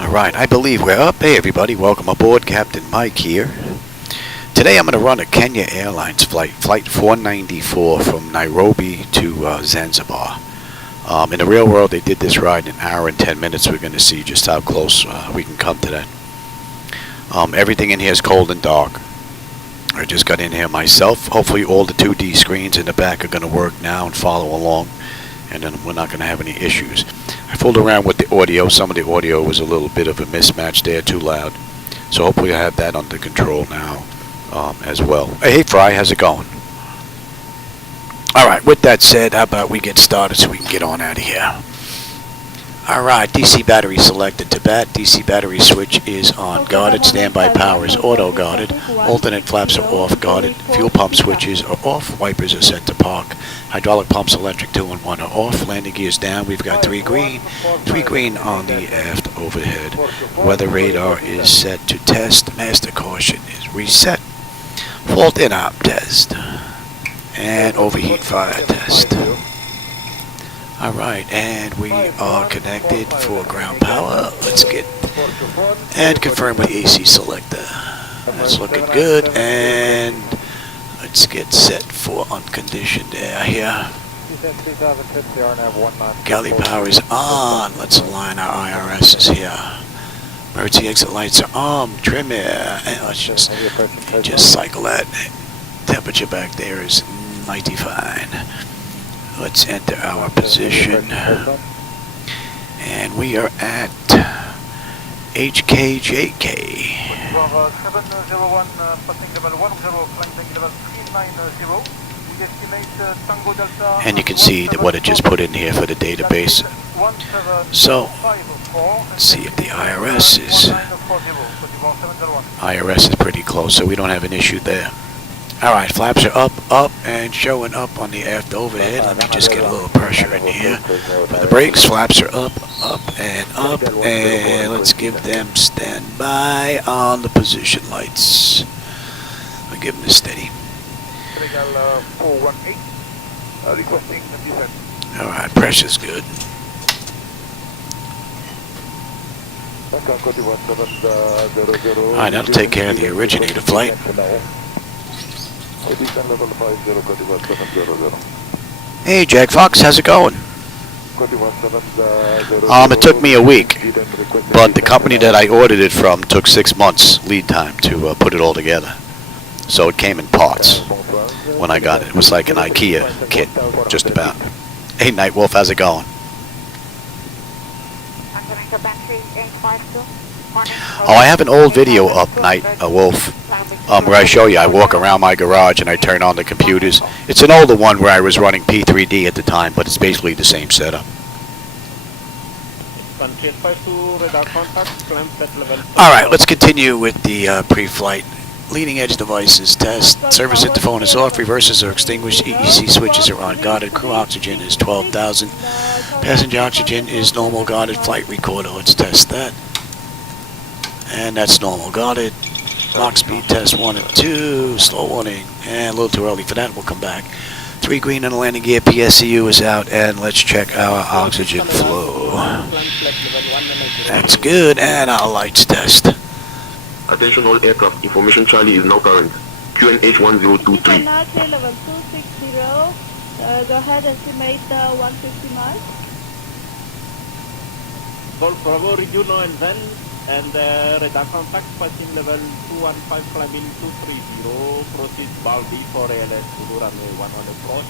Alright, I believe we're up. Hey everybody, welcome aboard. Captain Mike here. Today I'm going to run a Kenya Airlines flight, Flight 494 from Nairobi to Zanzibar. In the real world they did this ride in an hour and 10 minutes. We're going to see just how close we can come to that. Everything in here is cold and dark. I just got in here myself. Hopefully all the 2D screens in the back are going to work now and follow along. And then we're not going to have any issues. I fooled around with the audio. Some of the audio was a little bit of a mismatch there, too loud. So hopefully I have that under control now as well. Hey Fry, how's it going? Alright, with that said, how about we get started so we can get on out of here. Alright, DC battery selected to bat. DC battery switch is on guarded. Standby power is auto guarded. Alternate flaps are off guarded. Fuel pump switches are off. Wipers are set to park. Hydraulic pumps electric 2 and 1 are off. Landing gears down. We've got 3 green. 3 green on the aft overhead. Weather radar is set to test. Master caution is reset. Fault in-op test. And overheat fire test. Alright, and we are connected for ground power. Let's get and confirm with AC selector. That's looking good, and let's get set for unconditioned air here. Galley power is on. Let's align our IRSs here. Emergency exit lights are on. Trim air, and let's just cycle that. Temperature back there is 95. Let's enter our position, and we are at HKJK. And you can see what it just put in here for the database. So, let's see if the IRS is pretty close, so we don't have an issue there. Alright, flaps are up, and showing up on the aft overhead. Let me just get a little pressure in here. For the brakes, flaps are up, and let's give them standby on the position lights. I'll give them a steady. Alright, pressure's good. Alright, that'll take care of the originator flight. Hey Jack Fox, how's it going? It took me a week, but the company that I ordered it from took 6 months lead time to put it all together. So it came in parts when I got it. It was like an IKEA kit, just about. Hey Nightwolf, how's it going? Oh, I have an old video up, Wolf, where I show you. I walk around my garage and I turn on the computers. It's an older one where I was running P3D at the time, but it's basically the same setup. Alright, let's continue with the pre-flight. Leading edge devices test. Service interphone is off. Reversers are extinguished. EEC switches are on guarded. Crew oxygen is 12,000. Passenger oxygen is normal guarded. Flight recorder, let's test that. And that's normal guarded. Lock speed test 1 and 2. Slow warning. And a little too early for that. We'll come back. 3 green on the landing gear. PSCU is out. And let's check our oxygen flow. That's good. And our lights test. Attention all aircraft. Information Charlie is now current. QNH 1023. Level 260. Go ahead and estimate 150 miles. Golf Bravo, renew now and then. And radar contact, passing level 215, climbing 230, proceed Baldi for ALS, runway 11 approach.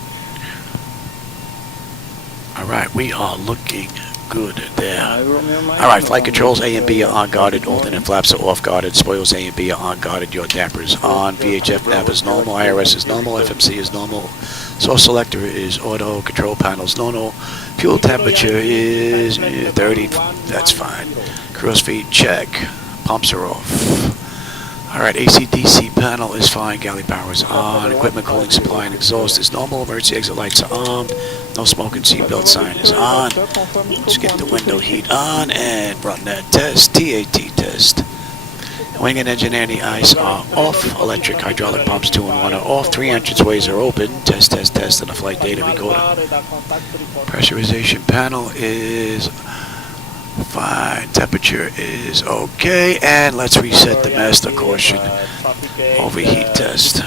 Alright, we are looking good there. Alright, flight controls A and B are on guarded, alternate flaps are off guarded, spoils A and B are on guarded, your damper is on, VHF nav is normal, IRS is normal, FMC is normal, source selector is auto, control panel is normal, fuel temperature is 30, that's fine. Cruise speed check, pumps are off. Alright, AC/DC panel is fine, galley power is on, equipment cooling supply and exhaust is normal, emergency exit lights are on, No smoking seatbelt sign is on. Let's get the window heat on and run that test. TAT test. Wing and engine anti-ice are off. Electric hydraulic pumps 2 and 1 are off. 3 entranceways are open. Test, test, test on the flight data recorder. Pressurization panel is fine. Temperature is okay. And let's reset the master caution. Overheat test.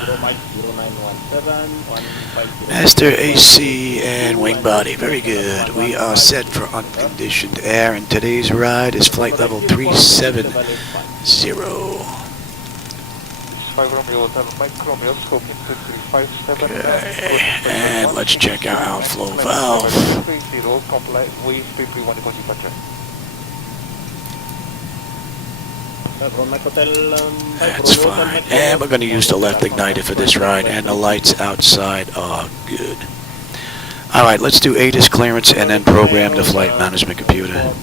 Master AC and wing body. Very good. We are set for unconditioned air, and today's ride is flight level 370. Okay, and let's check our outflow valve. That's fine. And we're going to use the left igniter for this ride, and the lights outside are good. Alright, let's do ATIS clearance and then program the flight management computer.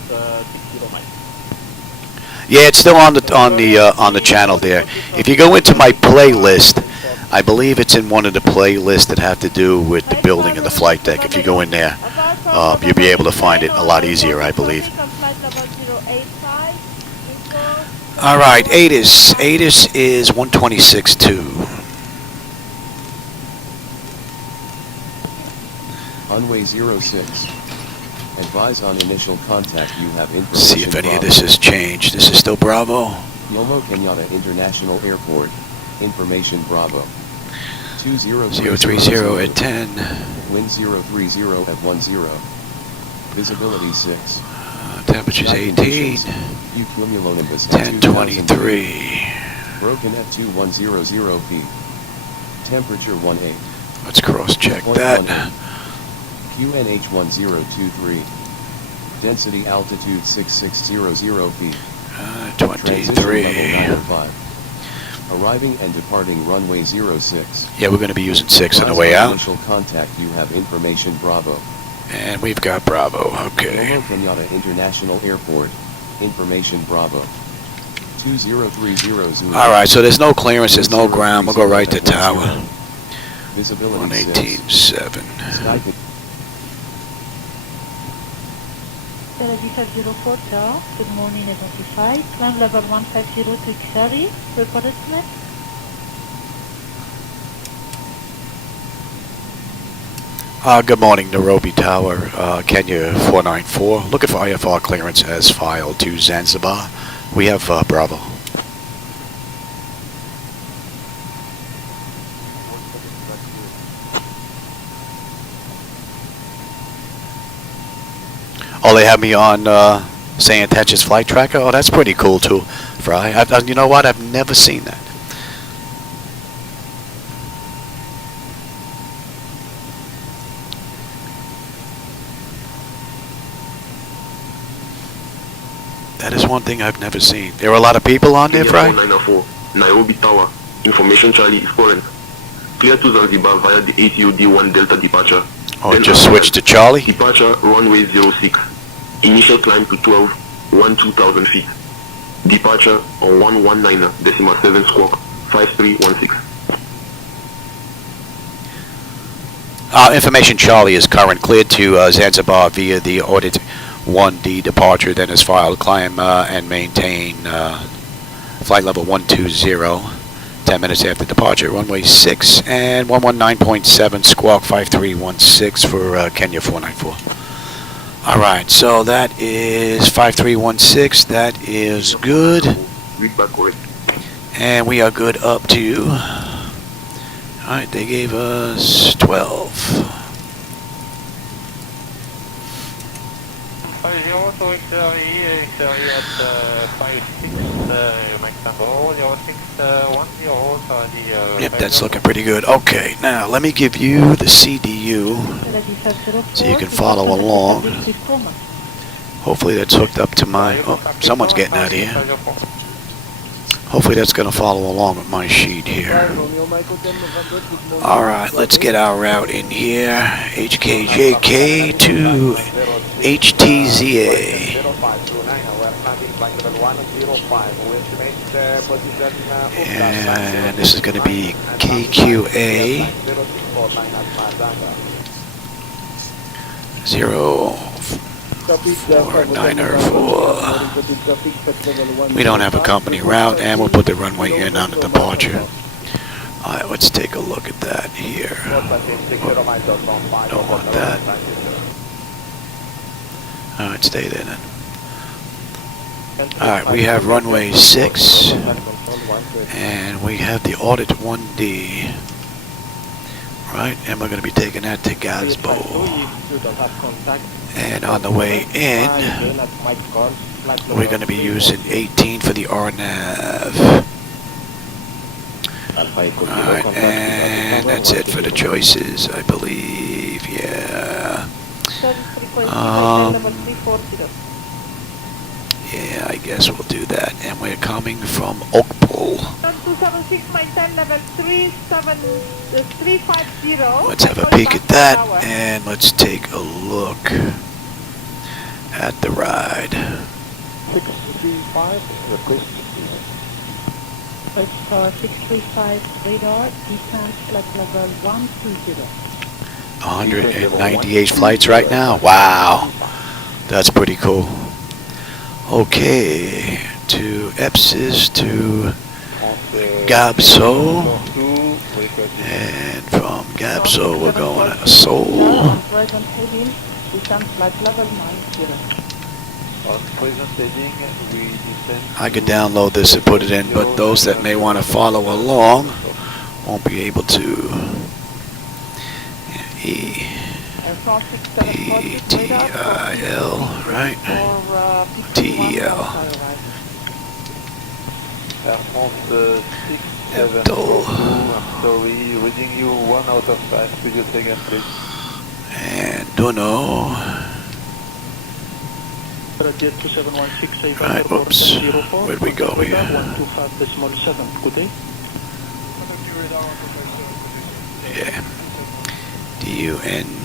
Yeah, it's still on the channel there. If you go into my playlist, I believe it's in one of the playlists that have to do with the building of the flight deck. If you go in there, you'll be able to find it a lot easier, I believe. Alright, ATIS. ATIS is 126.2. Runway 06. Advise on initial contact you have information. See if any of this has changed. This is still Bravo. Jomo Kenyatta International Airport. Information Bravo. 030 at 10. Wind 030 at 10. Visibility 6. Temperature's 18. 1023. Broken at 2100 feet. Temperature 18. Let's cross-check that. QNH 1023. Density altitude 6600 feet. 23. Arriving and departing runway 06. Yeah, we're going to be using 6 on the way out. Initial contact you have information Bravo. And we've got Bravo, okay. Kenyatta International Airport. Information Bravo. 2030 Alright, so there's no clearance, there's no ground. We'll go right to tower. Visibility 118.7. Good morning, identified. Climb level 150 to Xari. Report estimate. Good morning, Nairobi Tower, Kenya 494. Looking for IFR clearance as filed to Zanzibar. We have Bravo. Oh, they have me on SayIntentions flight tracker. Oh, that's pretty cool too, Fry. You know what? I've never seen that. That is one thing I've never seen. There are a lot of people on there, Fry? 904, Nairobi Tower. Information Charlie is current. Clear to Zanzibar via the ATOD-1 Delta departure. Oh, Then it just after switched to Charlie? Departure runway 06. Initial climb to 12,000 feet. Departure on 119.7 squawk 5316. Information Charlie is current. Cleared to Zanzibar via the audit 1D departure, then is filed. Climb and maintain flight level 120. 10 minutes after departure. Runway 6 and 119.7 squawk 5316 for Kenya 494. Alright, so that is 5316. That is good. Read back correct. And we are good up to... Alright, they gave us 12. 5610 Yep, that's looking pretty good. Okay, now let me give you the CDU so you can follow along. Hopefully that's hooked up to my... Oh, someone's getting out of here. Hopefully that's going to follow along with my sheet here. Alright, let's get our route in here. HKJK to HTZA. And this is going to be KQA. 0494. We don't have a company route, and we'll put the runway in on the departure. Alright, let's take a look at that here. Don't want that. Alright, stay there then. Alright, we have runway 6, and we have the audit 1D. Right, and we're going to be taking that to Gazbo. And on the way in, we're going to be using 18 for the RNAV. Alright, and that's it for the choices, I believe, yeah. Yeah, I guess we'll do that. And we're coming from Oakpool. 276, maintain level 350. Let's have a peek at that, and let's take a look at the ride. 635, request. 635 radar, descent flight level 120. 198 flights right now. Wow, that's pretty cool. Okay, to EPSIS, to Gabso, and from Gabso we're going to Seoul. Present heading, descent flight level 90. On present heading, we descend. I could download this and put it in, but those that may want to follow along won't be able to. E-T-I-L, right? T-E-L. Air France 672, I'm sorry, reading you 1 out of 5, could you say again please? And Dunno. Right, whoops. Where'd we go here? 125.7, good day. Yeah. D-U-N-D-O.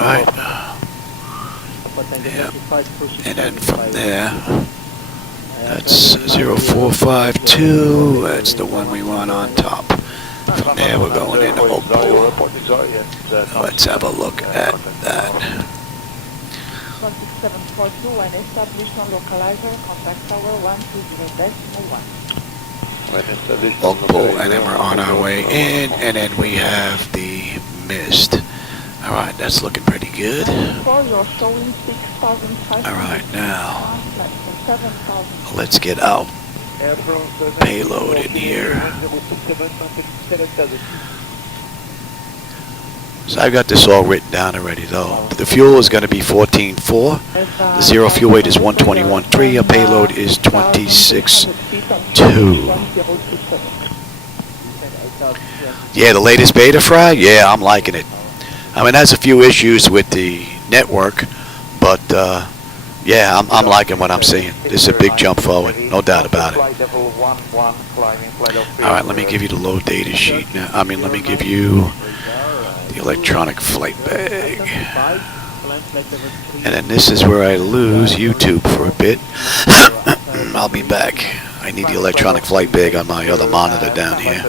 Right. Yep. And then from there, that's 0452. That's the one we want on top. From there, we're going into Oakpool. Let's have a look at that. 2742, when established on localizer, contact tower 120.1. Oakpool, and then we're on our way in, and then we have the mist. Alright, that's looking pretty good. Alright, now let's get our payload in here. So I've got this all written down already though. The fuel is going to be 14.4. The zero fuel weight is 121.3. Our payload is 26.2. Yeah, the latest beta fry? Yeah, I'm liking it. I mean, it has a few issues with the network, but yeah, I'm liking what I'm seeing. This is a big jump forward, no doubt about it. Alright, let me give you the load data sheet now. I mean, let me give you the electronic flight bag. And then this is where I lose YouTube for a bit. I'll be back. I need the electronic flight bag on my other monitor down here.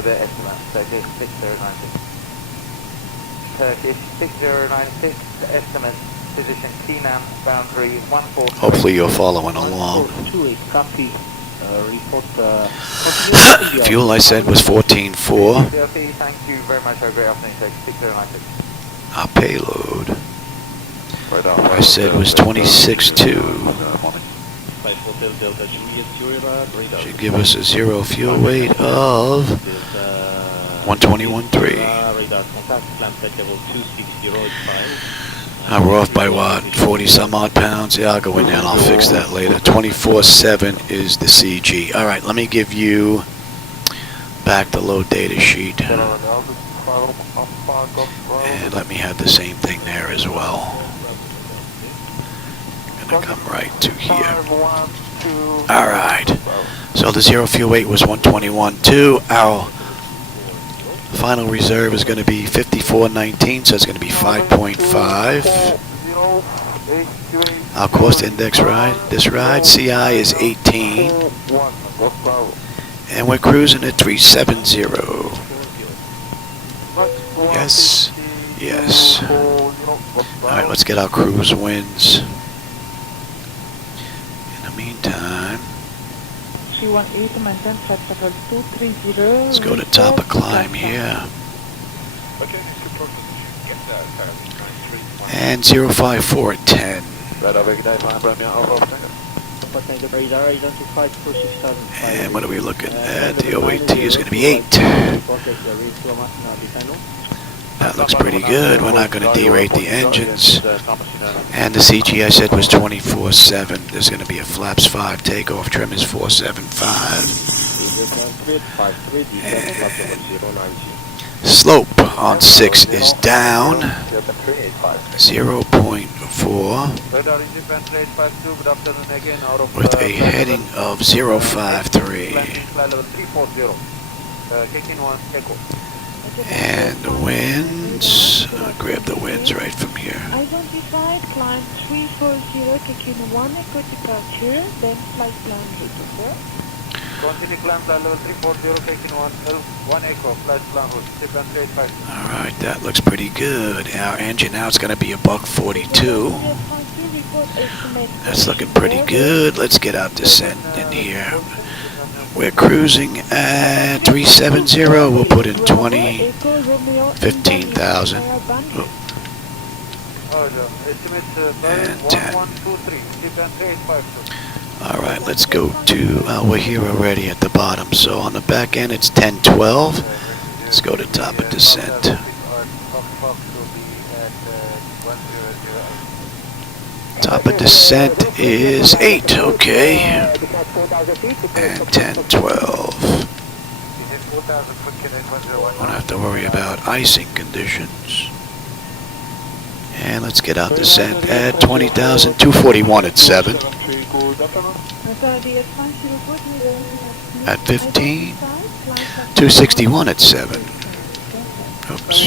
6096, estimate position TNAM, boundary 14. Hopefully you're following along. Fuel I said was 14.4. Thank you very much. Have a great afternoon, 6096. Our payload I said was 26.2. Should give us a zero fuel weight of 121.3. We're off by what, 40 some odd pounds? Yeah, I'll go in there and I'll fix that later. 24.7 is the CG. Alright, let me give you back the load data sheet. And let me have the same thing there as well. Gonna come right to here. Alright, so the zero fuel weight was 121.2. Our final reserve is going to be 54.19, so it's going to be 5.5. Our cost index ride, this ride, CI is 18. And we're cruising at 370. Yes, Yes. Alright, let's get our cruise winds. In the meantime, 318, maintain flight level 230. let's go to top of climb here. And 054 at 10. And what are we looking at? The OAT is going to be 8. That looks pretty good. We're not going to derate the engines. And the CG I said was 24/7. There's going to be a flaps 5 takeoff. Trim is 475. And slope on 6 is down 0.4 with a heading of 053. And the winds, grab the winds right from here. Identified climb 340, taking 1 echo departure, then flight plan route, sir. Continue climb flight level 340, taking 1 echo, flight plan route, 3.85. Alright, that looks pretty good. Our engine now is going to be a $142. That's looking pretty good. Let's get our descent in here. We're cruising at 370. We'll put in 20, 15,000. And 10. Alright, let's go to, we're here already at the bottom. So on the back end it's 10, 12. Let's go to top of descent. Top of descent is 8, okay. And 10, 12. Won't have to worry about icing conditions. And let's get out descent at 20,000, 241 at 7. At 15, 261 at 7. Oops.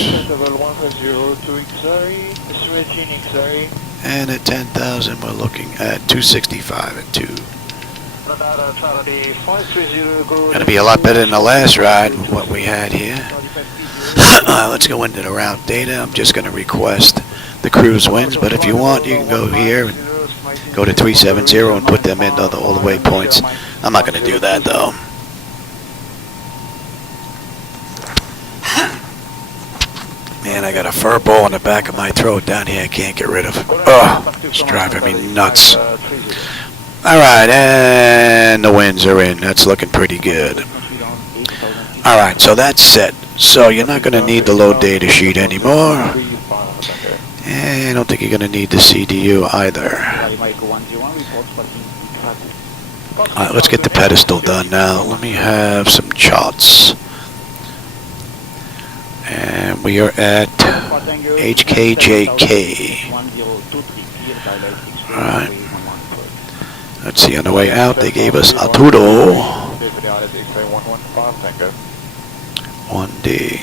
And at 10,000 we're looking at 265 at 2. Gonna be a lot better than the last ride, what we had here. Let's go into the route data. I'm just gonna request the cruise winds, but if you want you can go here and go to 370 and put them into all the waypoints. I'm not gonna do that though. Man, I got a fur ball in the back of my throat down here I can't get rid of. Oh, it's driving me nuts. Alright, and the winds are in. That's looking pretty good. Alright, so that's set. So you're not going to need the load data sheet anymore. And I don't think you're going to need the CDU either. Alright, let's get the pedestal done now. Let me have some charts. And we are at HKJK. Alright. Let's see, on the way out they gave us Arturo. 1D.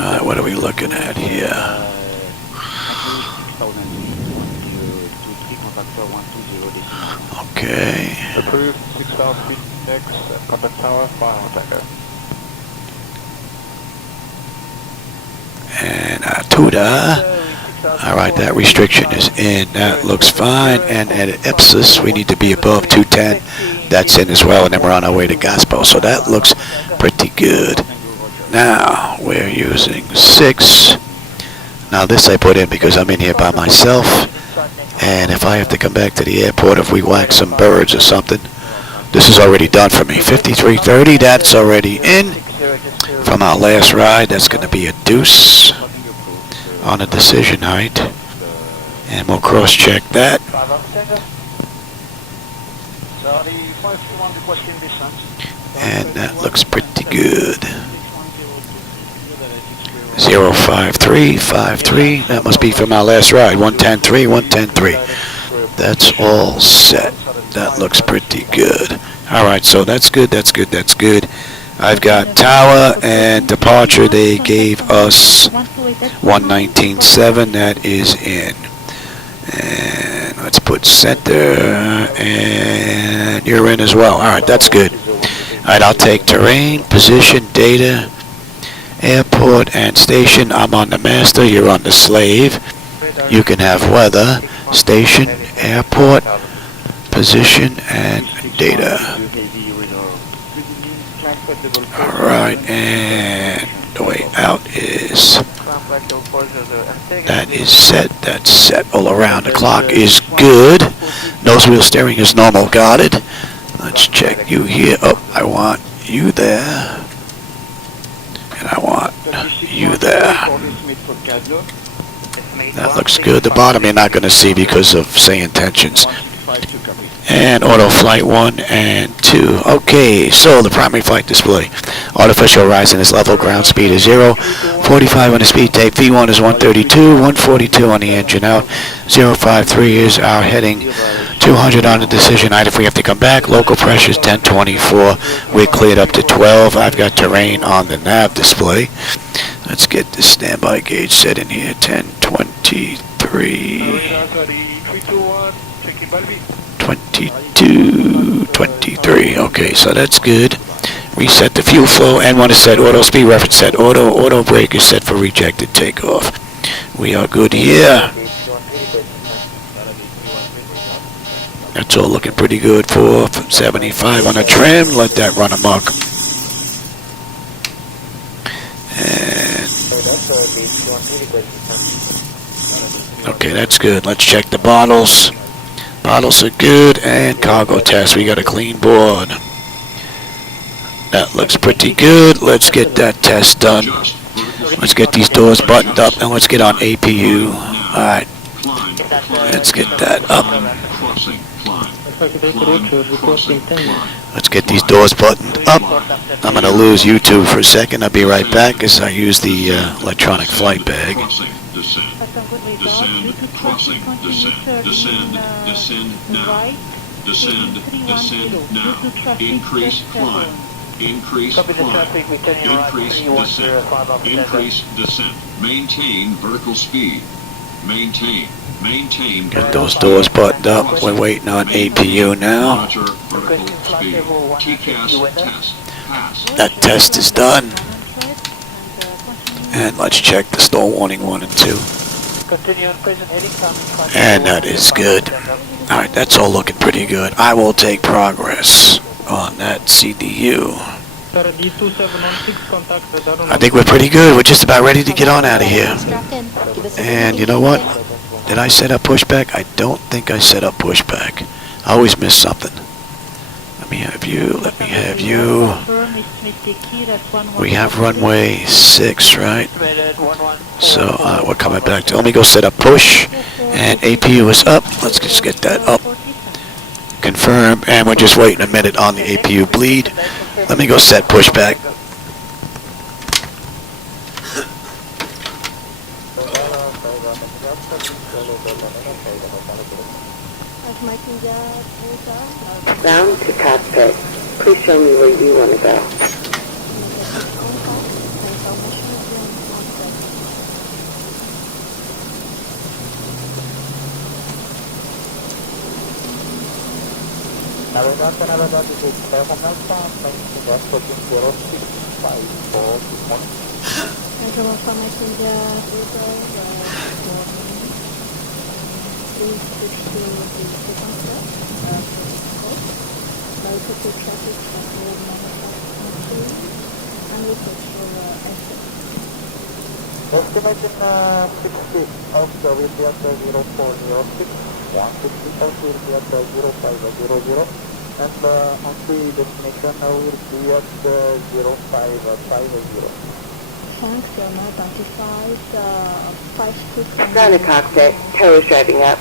Alright, what are we looking at here? Okay. Approved 6,000 feet next, contact tower, 5 tango. And Tuda. Alright, that restriction is in. That looks fine. And at Ipsos, we need to be above 210. That's in as well. And then we're on our way to Gaspo. So that looks pretty good. Now, we're using 6. Now, this I put in because I'm in here by myself. And if I have to come back to the airport, if we whack some birds or something, this is already done for me. 5330, that's already in. From our last ride, that's going to be a deuce on a decision height. And we'll cross-check that. And that looks pretty good. 05353, that must be from our last ride. 110.3, 110.3. That's all set. That looks pretty good. Alright, so that's good, that's good, that's good. I've got tower and departure. They gave us 119.7. That is in. And let's put center. And you're in as well. Alright, that's good. Alright, I'll take terrain, position, data, airport. airport and station. I'm on the master, you're on the slave. You can have weather, station, airport, position, and data. Alright, and the way out is, that is set, that's set all around. The clock is good. Nose wheel steering is normal guarded. Let's check you here. Oh, I want you there. And I want you there. That looks good. The bottom you're not going to see because of SayIntentions. And auto flight 1 and 2. Okay, so the primary flight display. Artificial horizon is level, ground speed is 0. 45 on the speed tape. V1 is 132, 142 on the engine out. 053 is our heading. 200 on the decision. If we have to come back. Local pressure is 1024. We're cleared up to 12. I've got terrain on the nav display. Let's get the standby gauge set in here. 1023. 22, 23. Okay, so that's good. Reset the fuel flow. N1 is set. Auto speed reference set. Auto brake is set for rejected takeoff. We are good here. That's all looking pretty good for 75 on the trim. Let that run amok. And okay, that's good. Let's check the bottles. Bottles are good, and cargo test. We got a clean board. That looks pretty good. Let's get that test done. Let's get these doors buttoned up, and let's get on APU. Alright. Let's get that up. Let's get these doors buttoned up. I'm going to lose YouTube for a second. I'll be right back as I use the electronic flight bag. Increase climb. Increase climb. Increase descent. Maintain vertical speed. Maintain. Get those doors buttoned up. We're waiting on APU now. Monitor vertical speed. TCAS test. Pass. That test is done. And let's check the stall warning 1 and 2. And that is good. Alright, that's all looking pretty good. I will take progress on that CDU. I think we're pretty good. We're just about ready to get on out of here. And you know what? Did I set up pushback? I don't think I set up pushback. I always miss something. Let me have you. Let me have you. We have runway 6, right? So we're coming back to. Let me go set up push. And APU is up. Let's just get that up. Confirm. And we're just waiting a minute on the APU bleed. Let me go set pushback. Down to cockpit. Please show me where you want to go. Estimation 60 of the Vietjet 0406, 160 of the Vietjet 0500, and on the destination will be at 0550. Thanks, North 95, 5 Down to cockpit. Tower's driving up.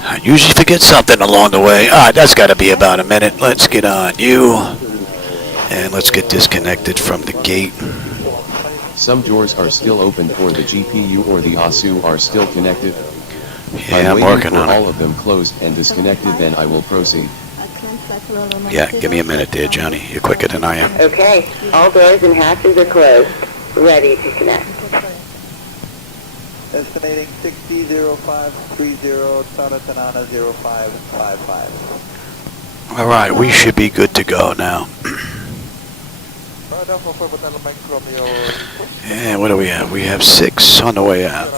I usually forget something along the way. Alright, that's got to be about a minute. Let's get on you. And let's get disconnected from the gate. Some doors are still open for the GPU or the ASU are still connected. Yeah, I'm working on all it. of them closed and disconnected, then I will proceed. Yeah, give me a minute there, Johnny. You're quicker than I am. Okay, all doors and hatches are closed. Ready to connect. Estimating 600530, Tana Tanana 0555. All right, we should be good to go now. Yeah, what do we have? We have 6 on the way out.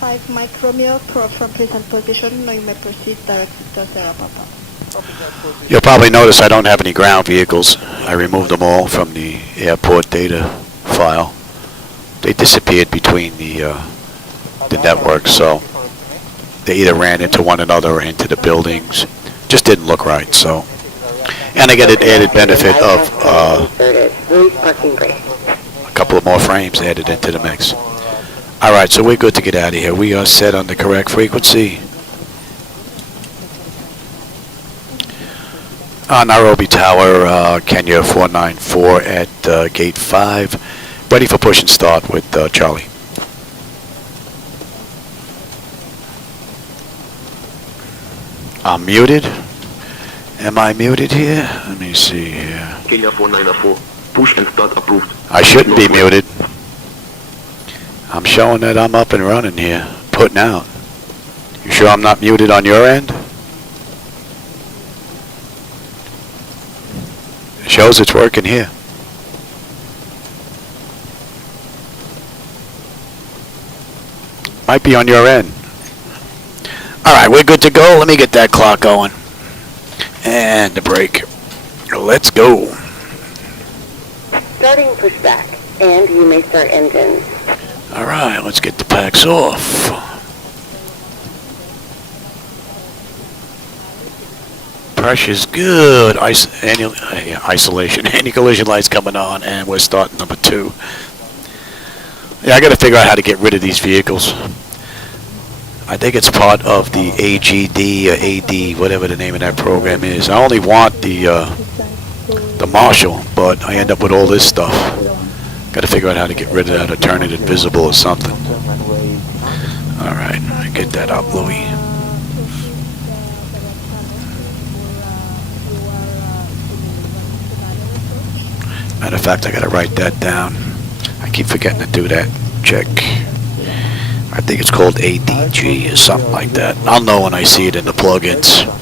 5 Mike Romeo from present position. Now you may proceed directly to Sierra Papa. You'll probably notice I don't have any ground vehicles. I removed them all from the airport data file. They disappeared between the networks, so they either ran into one another or into the buildings. Just didn't look right, so. And I get an added benefit of a couple of more frames added into the mix. All right, so we're good to get out of here. We are set on the correct frequency. Nairobi Tower, Kenya 494 at gate 5. Ready for push and start with Charlie. I'm muted. Am I muted here? Let me see here. Kenya 494. Push and start approved. I shouldn't be muted. I'm showing that I'm up and running here, putting out. You sure I'm not muted on your end? It shows it's working here. Might be on your end. Alright, we're good to go. Let me get that clock going. And the brake. Let's go. Starting pushback, and you may start engines. Alright, let's get the packs off. Pressure's good. Isolation. Anti-collision lights coming on, and we're starting number 2. Yeah, I got to figure out how to get rid of these vehicles. I think it's part of the AGD or AD, whatever the name of that program is. I only want the Marshall, but I end up with all this stuff. Got to figure out how to get rid of that or turn it invisible or something. All right, get that up, Louis. Matter of fact, I got to write that down. I keep forgetting to do that. Check. I think it's called ADG or something like that. I'll know when I see it in the plugins. Okay,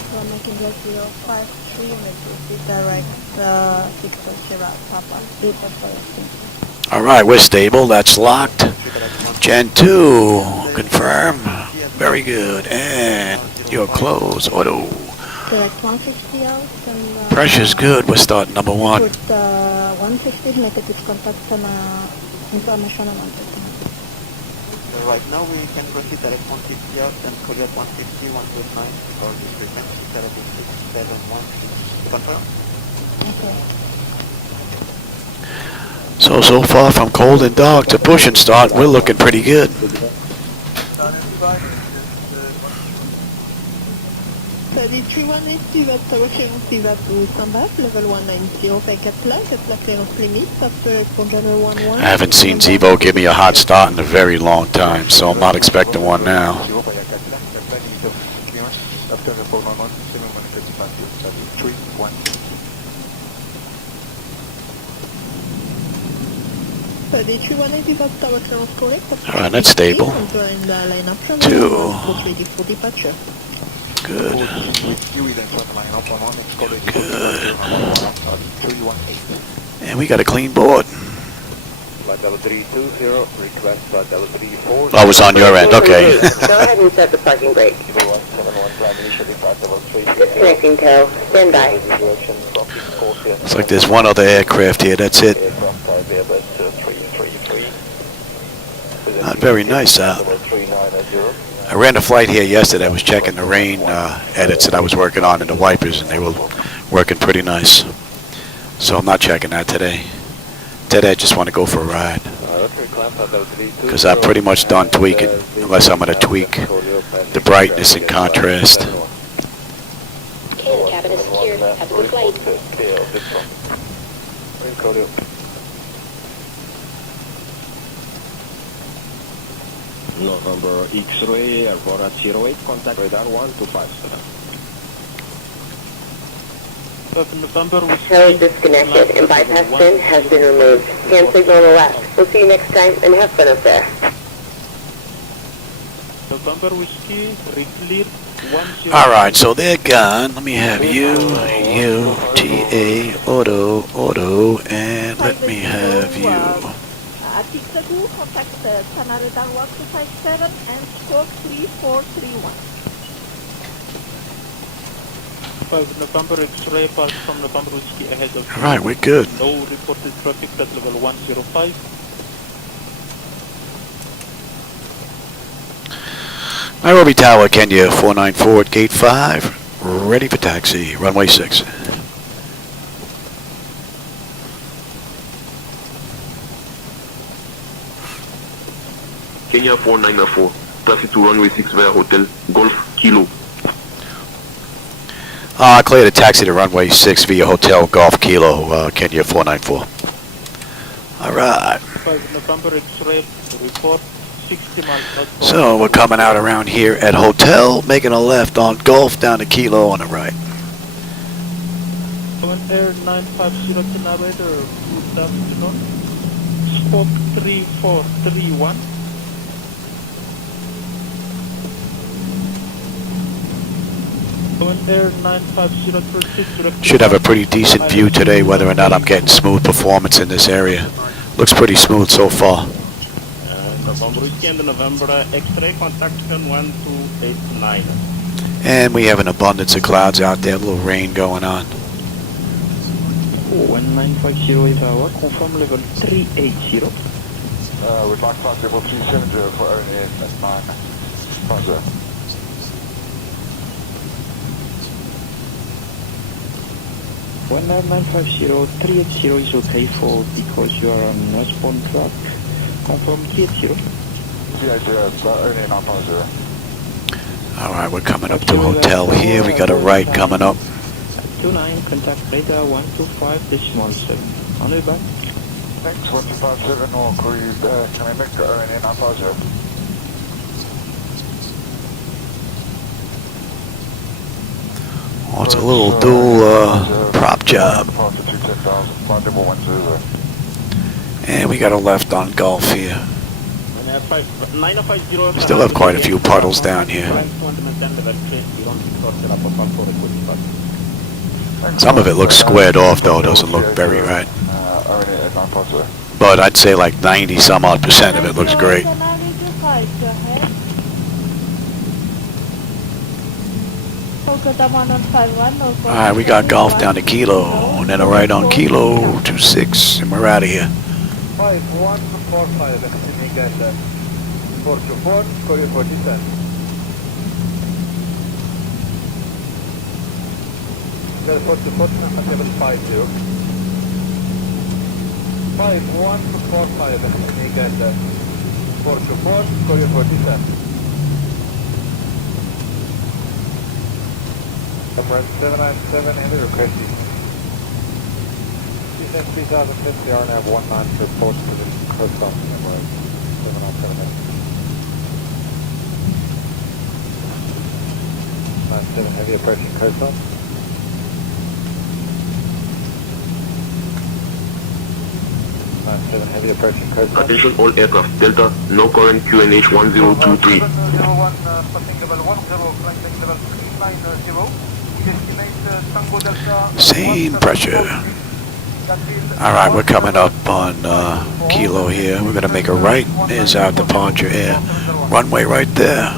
so I'm making that 053 and it will be direct 6 Sierra Papa. Alright, we're stable. That's locked. Gen 2. Confirm. Very good. And you're closed. Auto. Direct 150 out and Pressure's good. We're starting number 1. put 150 negative contact na information on 150. Right now we can proceed direct 150 out and Korea 150, 129 or the frequency 7671. Confirm? Okay. So far from cold and dark to push and start, we're looking pretty good. 318 va reference va to standard, level 190, 54 là, c'est la clearance limite, after controller 11. I haven't seen Zibo give me a hot start in a very long time, so I'm not expecting one now. Alright, that's stable. 2. Good. Good. And we got a clean board. Oh, it's on your end, okay. Go ahead and set the parking brake. Disconnecting tow. Stand by. It's like there's one other aircraft here, that's it. Not very nice out. I ran a flight here yesterday. I was checking the rain edits that I was working on in the wipers, and they were working pretty nice. So I'm not checking that today. Today I just want to go for a ride. Because I'm pretty much done tweaking, unless I'm going to tweak the brightness and contrast. flight. November X-ray, Airport 08, contact radar 125. Tower is disconnected and bypass pin has been removed. Hand signal on the left. We'll see you next time and have fun up there. November Whiskey, reclear 10. Alright, so they're gone. Let me have you, TA, auto, and let me have you. HTZA, contact Channel Radar 1257 and score 3431. 5 November X-ray, apart from November Whiskey ahead of you. Alright, we're good. No reported traffic at level 105. Nairobi Tower, Kenya 494 at gate 5. Ready for taxi, runway 6. Kenya 494, traffic to runway 6 via Hotel Golf Kilo. Clear the taxi to runway 6 via Hotel Golf Kilo, Kenya 494. Alright. 5 November X-ray, report 60 miles northbound. So we're coming out around here at Hotel, making a left on Golf down to Kilo on the right. Air 950 to navigator, scope 3431. Air 950 Should have a pretty decent view today, whether or not I'm getting smooth performance in this area. Looks pretty smooth so far. November weekend, November X-ray, contact 1289. And we have an abundance of clouds out there, a little rain going on. 1950 is our, confirm level 380. We'd like flight level 370 for RNAV at 9. Roger. One 950 380 is okay for because you are on northbound track. Confirm 380. RNAV 950. Alright, we're coming up to Hotel here. We got a right coming up. 29, contact radar 125.7. On the back. Next 127 or cruise, can I make the RNAV 950? Oh, it's a little dual prop job. And we got a left on Golf here. Still have quite a few puddles down here. Some of it looks squared off though, doesn't look very right. But I'd say like 90 some odd percent of it looks great. Alright, we got Golf down to Kilo, and then a right on Kilo, 26, and we're out of here. 5145, estimate guys, 424, Korea 47. Well, 44, level 50. 5145, estimate guys, 424, Korea 47. Emirates 797, and requesting. Descent 3050, RNAV 19 to post position, coast off Emirates 797. 97, heavy approaching coast off. 97, heavy approaching coast off. Attention all aircraft, Delta, no current QNH 1023. 01, passing level 10, flight deck level 390. Same pressure. Alright, we're coming up on Kilo here. We're going to make a right. There's our departure air. Runway right there.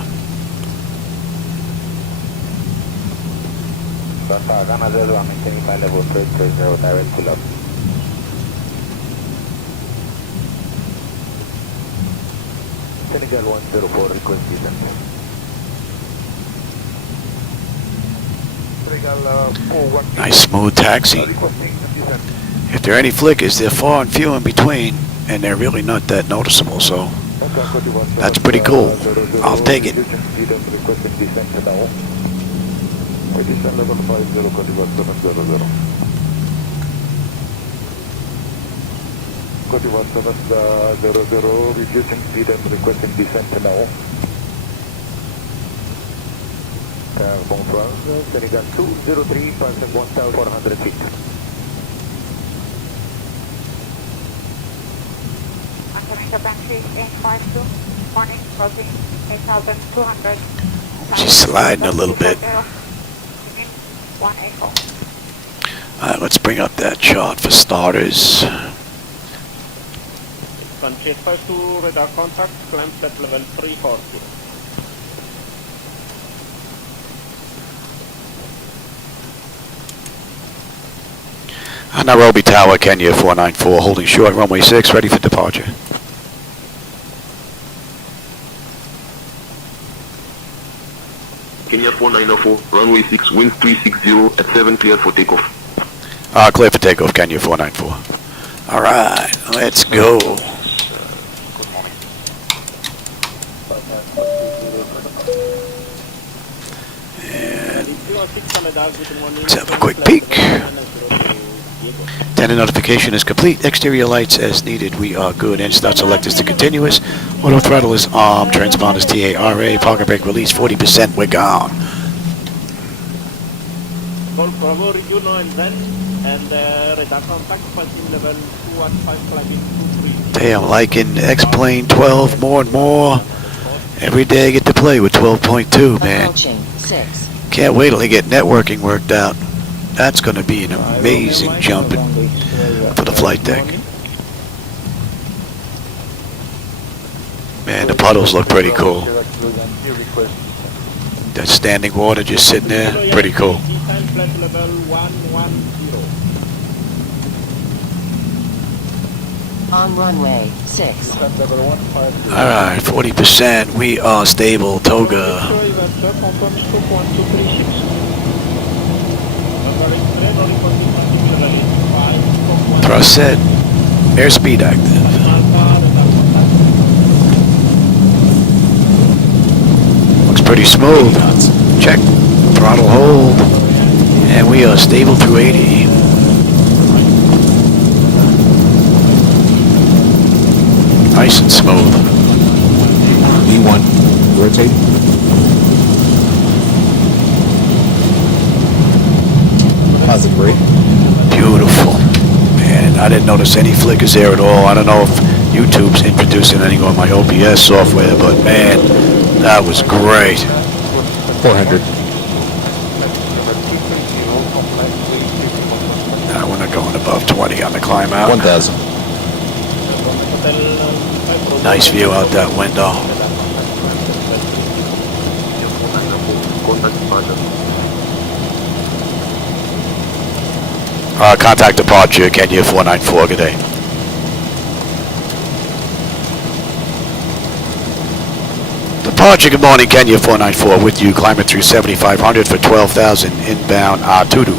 Senegal 104, request descent. Nice smooth taxi. If there are any flickers, they're far and few in between, and they're really not that noticeable, so that's pretty cool. I'll take it. Position level 50, Cotivar 700. Cotivar 700, reducing speed and requesting descent now. Hong Kong, Senegal 203, passing 1,400 feet. Antonio Banshee 852, morning, closing 8,200. She's sliding a little bit. 184. Alright, let's bring up that chart for starters. Banshee 852, radar contact, climb flight level 340. Nairobi Tower, Kenya 494, holding short, runway 6, ready for departure. Kenya 4904, runway 6, wind 360 at 7, cleared for takeoff. Clear for takeoff, Kenya 494. Alright, let's go. And let's have a quick peek. Tender notification is complete. Exterior lights as needed. We are good. And start select is to continuous. Auto throttle is armed. Transponder is TARA. Parking brake release 40%. We're gone. Golf Bravo, Juno and then, and radar contact, passing level 215, climbing 230. Hey, I'm liking X-Plane 12 more and more. Every day I get to play with 12.2, man. Can't wait till I get networking worked out. That's going to be an amazing jumping for the flight deck. Man, the puddles look pretty cool. That standing water just sitting there, pretty cool. On runway 6. Alright, 40%. We are stable, Toga. Thrust set. Airspeed active. Looks pretty smooth. Check. Throttle hold. And we are stable through 80. Nice and smooth. V1. Rotate. Positive rate. Beautiful. Man, I didn't notice any flickers there at all. I don't know if YouTube's introducing anything on my OBS software, but man, that was great. 400. We're not going above 20 on the climb out. 1,000. Nice view out that window. Contact departure, Kenya 494, good day. Departure, good morning, Kenya 494, with you, climbing through 7,500 for 12,000 inbound Tudu.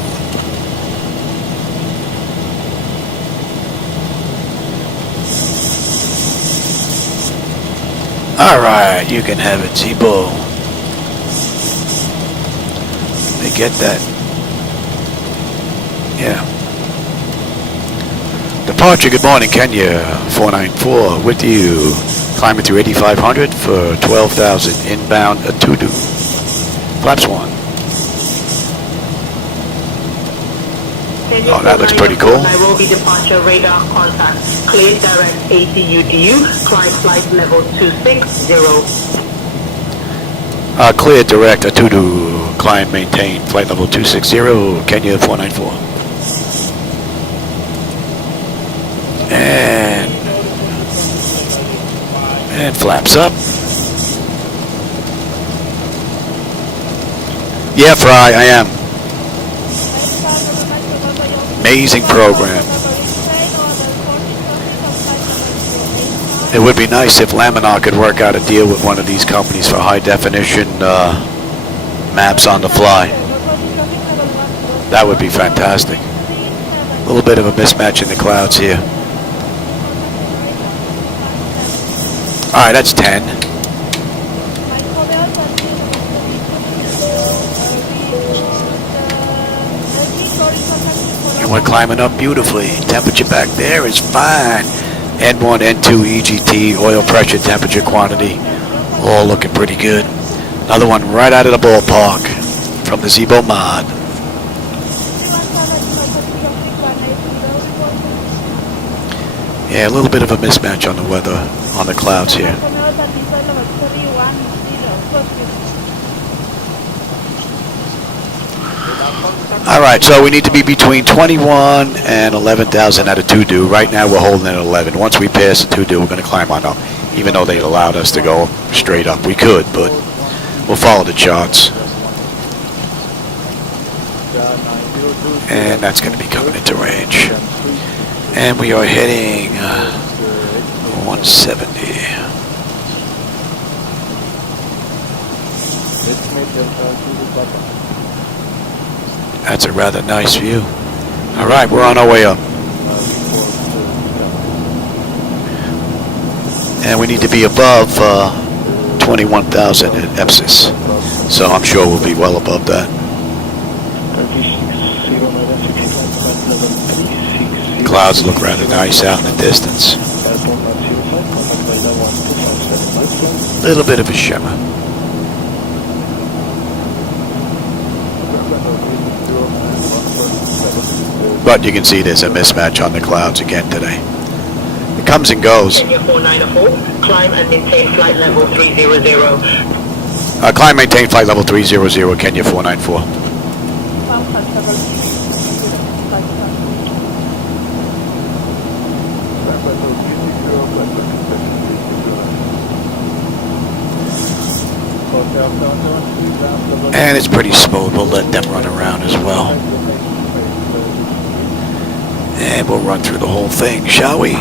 Alright, you can have it, Zibo. They get that. Yeah. Departure, good morning, Kenya 494, with you. Climbing through 8,500 for 12,000 inbound Tudu. Flaps 1. Oh, that looks pretty cool. Nairobi departure radar contact. Clear direct ATUDU. Climb flight level 260. Clear direct Tudu. Climb maintain flight level 260. Kenya 494. And flaps up. Yeah, Fry, I am. Amazing program. It would be nice if Laminar could work out a deal with one of these companies for high definition maps on the fly. That would be fantastic. A little bit of a mismatch in the clouds here. Alright, that's 10. And we're climbing up beautifully. Temperature back there is fine. N1, N2, EGT, oil pressure, temperature, quantity, all looking pretty good. Another one right out of the ballpark from the Zibo-Mod. Yeah, a little bit of a mismatch on the weather, on the clouds here. Alright, so we need to be between 21 and 11,000 at a 2-do. Right now we're holding at 11. Once we pass the 2-do, we're going to climb on up. Even though they allowed us to go straight up. We could, but we'll follow the charts. And that's going to be coming into range. And we are heading 170. That's a rather nice view. Alright, we're on our way up. And we need to be above 21,000 at EPSIS. So I'm sure we'll be well above that. Clouds look rather nice out in the distance. A little bit of a shimmer. But you can see there's a mismatch on the clouds again today. It comes and goes. Kenya 494, climb and maintain flight level 300. Climb, maintain flight level 300, Kenya 494. And it's pretty smooth. We'll let them run around as well. And we'll run through the whole thing, shall we?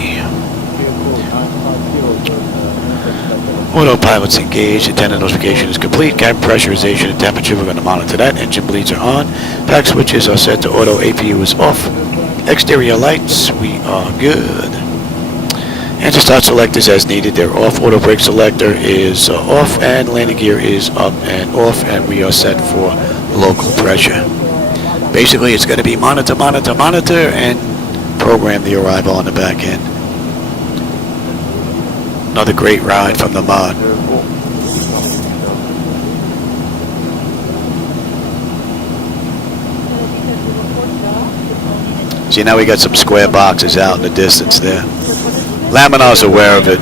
Autopilot's engaged. Attendant notification is complete. Cabin pressurization and temperature, we're going to monitor that. Engine bleeds are on. Pack switches are set to auto. APU is off. Exterior lights, we are good. Engine start selectors as needed. They're off. Auto brake selector is off. And landing gear is up and off. And we are set for local pressure. Basically, it's going to be monitor, monitor, monitor, and program the arrival on the back end. Another great ride from the mod. See, now we got some square boxes out in the distance there. Laminar's aware of it.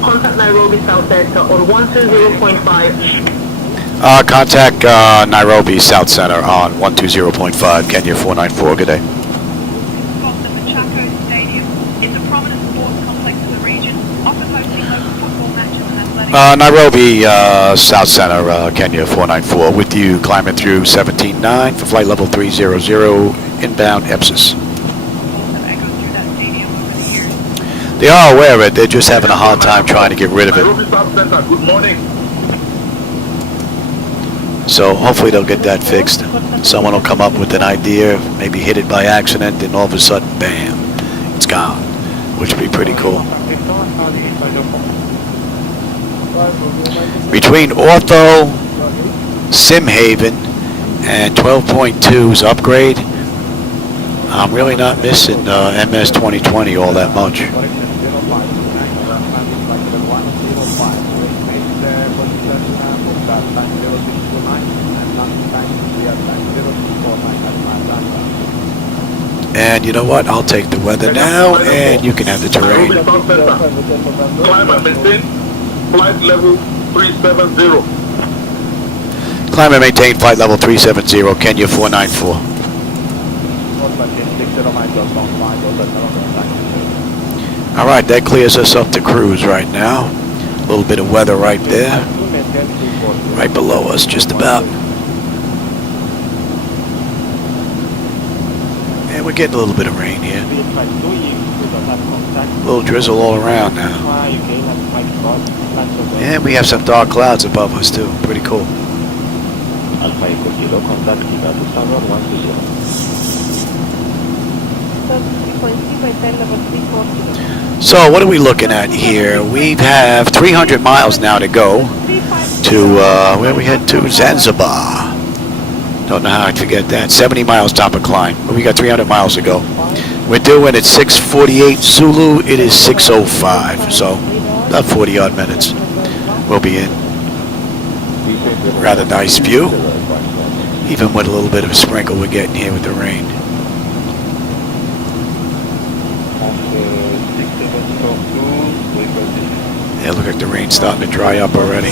Contact Nairobi South Center on 120.5. Contact Nairobi South Center on 120.5, Kenya 494. Good day. Nairobi South Center, Kenya 494. With you climbing through 17.9 for flight level 300, inbound EPSIS. They are aware of it. They're just having a hard time trying to get rid of it. Good morning. So hopefully they'll get that fixed. Someone will come up with an idea, maybe hit it by accident, and all of a sudden, bam, it's gone, which would be pretty cool. Between Ortho, Simhaven, and 12.2's upgrade, I'm really not missing MS 2020 all that much. And you know what? I'll take the weather now, and you can have the terrain. Climb and maintain flight level 370. Climb and maintain flight level 370, Kenya 494. Alright, that clears us up to cruise right now. A little bit of weather right there. Right below us, just about. And we're getting a little bit of rain here. A little drizzle all around now. And we have some dark clouds above us too. Pretty cool. So what are we looking at here? We have 300 miles now to go to where we head to? Zanzibar. Don't know how I'd forget that. 70 miles top of climb. But we got 300 miles to go. We're doing at 6:48 Zulu. It is 6:05. So about 40 odd minutes. We'll be in. Rather nice view. Even with a little bit of a sprinkle we're getting here with the rain. Yeah, look like the rain's starting to dry up already.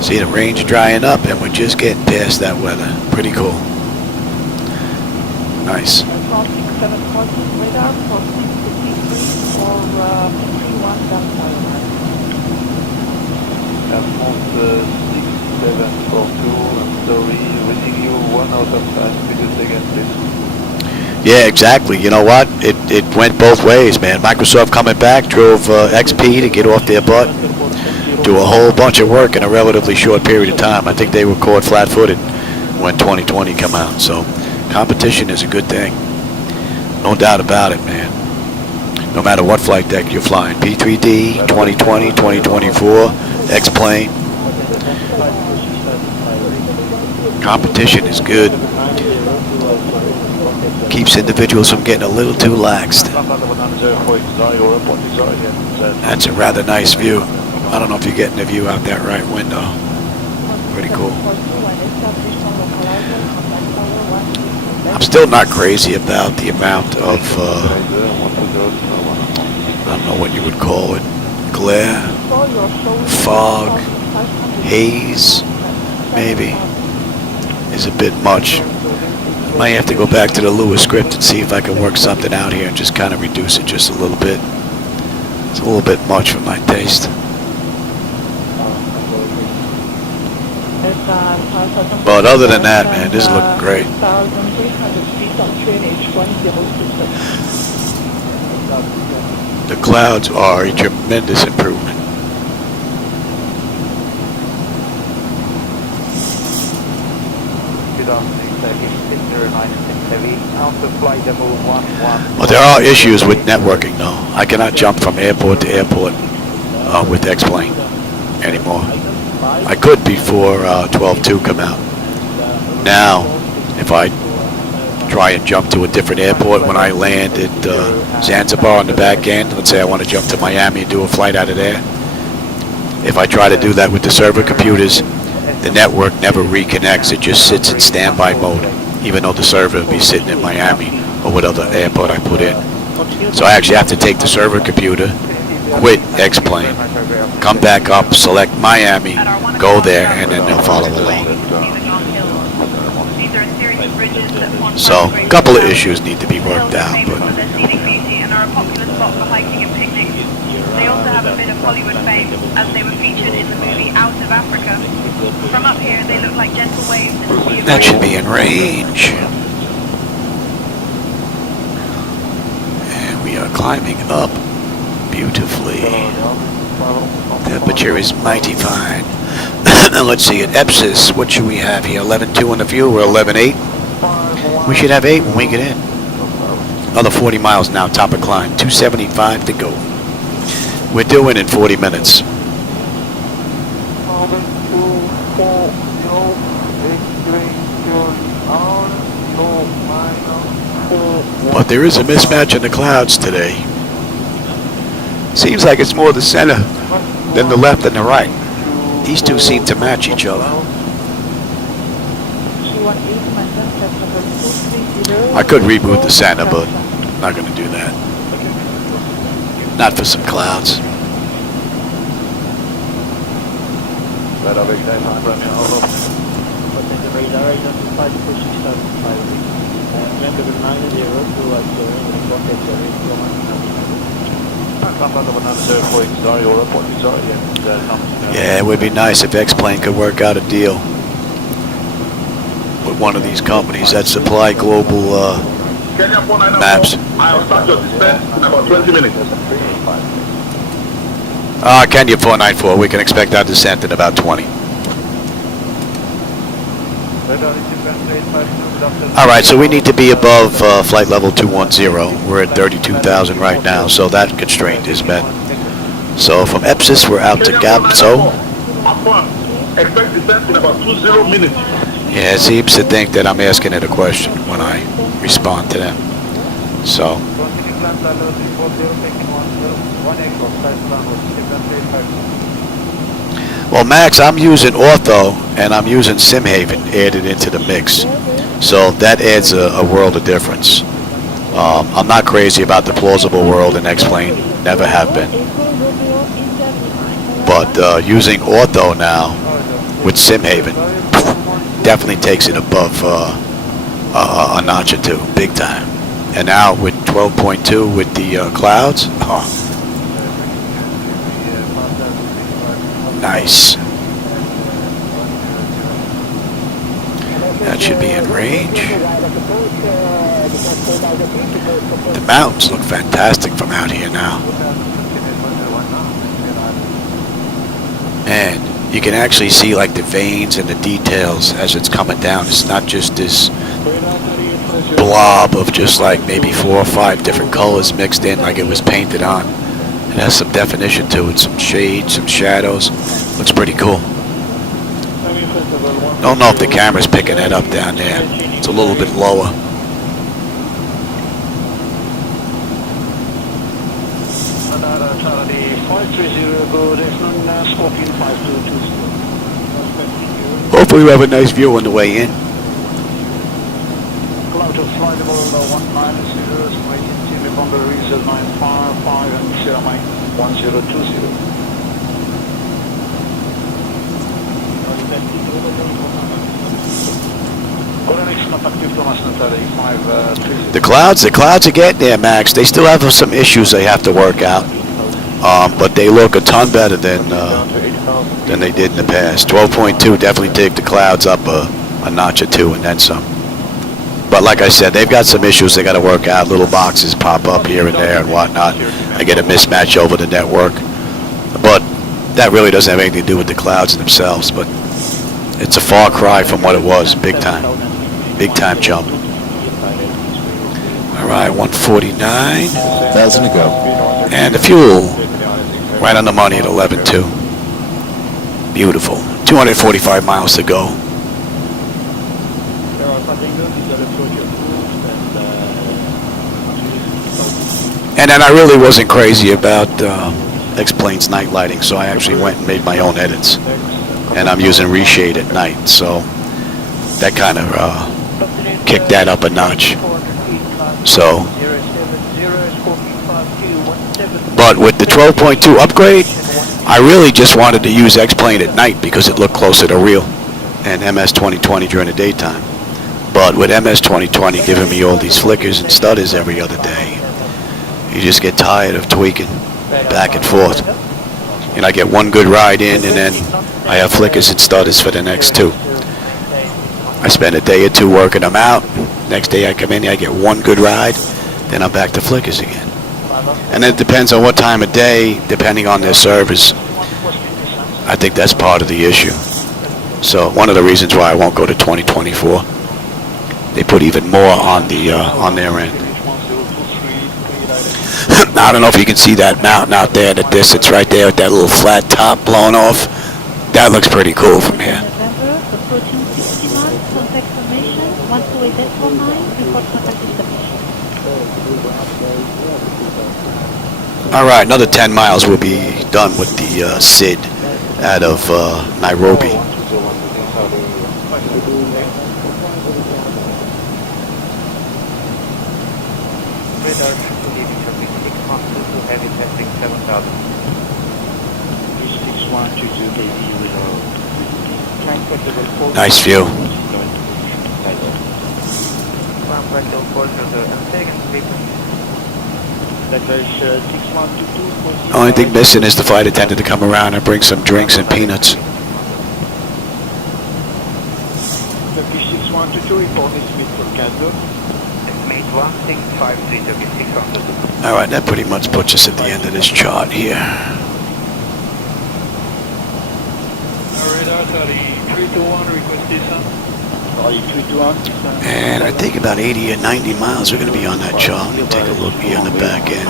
See, the rain's drying up and we're just getting past that weather. Pretty cool. Nice. Yeah, exactly. You know what? It went both ways, man. Microsoft coming back drove XP to get off their butt, do a whole bunch of work in a relatively short period of time. I think they were caught flat-footed when 2020 come out. So competition is a good thing. No doubt about it, man. No matter what flight deck you're flying, P3D, 2020, 2024, X-plane. Competition is good. Keeps individuals from getting a little too laxed. That's a rather nice view. I don't know if you're getting the view out that right window. Pretty cool. I'm still not crazy about the amount of, I don't know what you would call it, glare, fog, haze, maybe, is a bit much. Might have to go back to the Lewis script and see if I can work something out here and just kind of reduce it just a little bit. It's a little bit much for my taste. But other than that, man, this is looking great. The clouds are a tremendous improvement. Well, there are issues with networking, though. I cannot jump from airport to airport with X-plane anymore. I could before 12.2 come out. Now, if I try and jump to a different airport when I land at Zanzibar on the back end, let's say I want to jump to Miami and do a flight out of there, if I try to do that with the server computers, the network never reconnects. It just sits in standby mode, even though the server will be sitting in Miami or whatever airport I put in. So I actually have to take the server computer, quit X-plane, come back up, select Miami, go there, and then they'll follow along. So a couple of issues need to be worked out, but they also have a bit of Hollywood fame as they were featured in the movie Out of Africa. From up here, they look like gentle waves in the sea of that should be in range. And we are climbing up beautifully. Temperature is mighty fine. Now let's see, at Epsis, what should we have here? 11.2 on the fuel, we're 11.8. We should have 8 when we get in. Another 40 miles now, top of climb, 275 to go. We're doing in 40 minutes. But there is a mismatch in the clouds today. Seems like it's more the center than the left and the right. These two seem to match each other. I could reboot the center, but I'm not going to do that. Not for some clouds. Yeah, it would be nice if X-plane could work out a deal with one of these companies that supply global maps. I'll start your descent in about 20 minutes. Kenya 494, we can expect our descent in about 20. Alright, so we need to be above flight level 210. We're at 32,000 right now, so that constraint is met. So from Epsis, we're out to Gapso. Expect descent in about 20 minutes. Yeah, it seems to think that I'm asking it a question when I respond to them. So. Well, Max, I'm using Ortho and I'm using SimHaven added into the mix. So that adds a world of difference. I'm not crazy about the plausible world and X-Plane, never have been. But using Ortho now with SimHaven definitely takes it above a notch or two, big time. And now with 12.2 with the clouds, nice. That should be in range. The mountains look fantastic from out here now. And you can actually see like the veins and the details as it's coming down. It's not just this blob of just like maybe 4 or 5 different colors mixed in like it was painted on. It has some definition to it, some shades, some shadows. Looks pretty cool. Don't know if the camera's picking that up down there. It's a little bit lower. Hopefully we have a nice view on the way in. Cloud of flight level 190, waiting team upon the reason 955 and CRMI 1020. The clouds are getting there, Max. They still have some issues they have to work out, but they look a ton better than they did in the past. 12.2 definitely take the clouds up a notch or two and then some. But like I said, they've got some issues they got to work out. Little boxes pop up here and there and whatnot. I get a mismatch over the network, but that really doesn't have anything to do with the clouds themselves. But it's a far cry from what it was, big time jump. All right, 149. 1,000 to go. And the fuel right on the money at 11.2. Beautiful. 245 miles to go. And then I really wasn't crazy about X-Plane's night lighting, so I actually went and made my own edits. And I'm using reshade at night, so that kind of kicked that up a notch. So, but with the 12.2 upgrade, I really just wanted to use X-Plane at night because it looked closer to real, and MS 2020 during the daytime. But with MS 2020 giving me all these flickers and stutters every other day, you just get tired of tweaking back and forth. And I get one good ride in, and then I have flickers and stutters for the next 2. I spend a day or 2 working them out. Next day I come in, I get one good ride, then I'm back to flickers again. And it depends on what time of day, depending on their service. I think that's part of the issue. So one of the reasons why I won't go to 2024. They put even more on the on their end. I don't know if you can see that mountain out there in the distance right there with that little flat top blown off. That looks pretty cool from here. All right, another 10 miles will be done with the SID out of Nairobi. Nice view. Only thing missing is the flight attendant to come around and bring some drinks and peanuts. Alright, that pretty much puts us at the end of this chart here. And I think about 80 or 90 miles are going to be on that chart. Let me take a look here on the back end.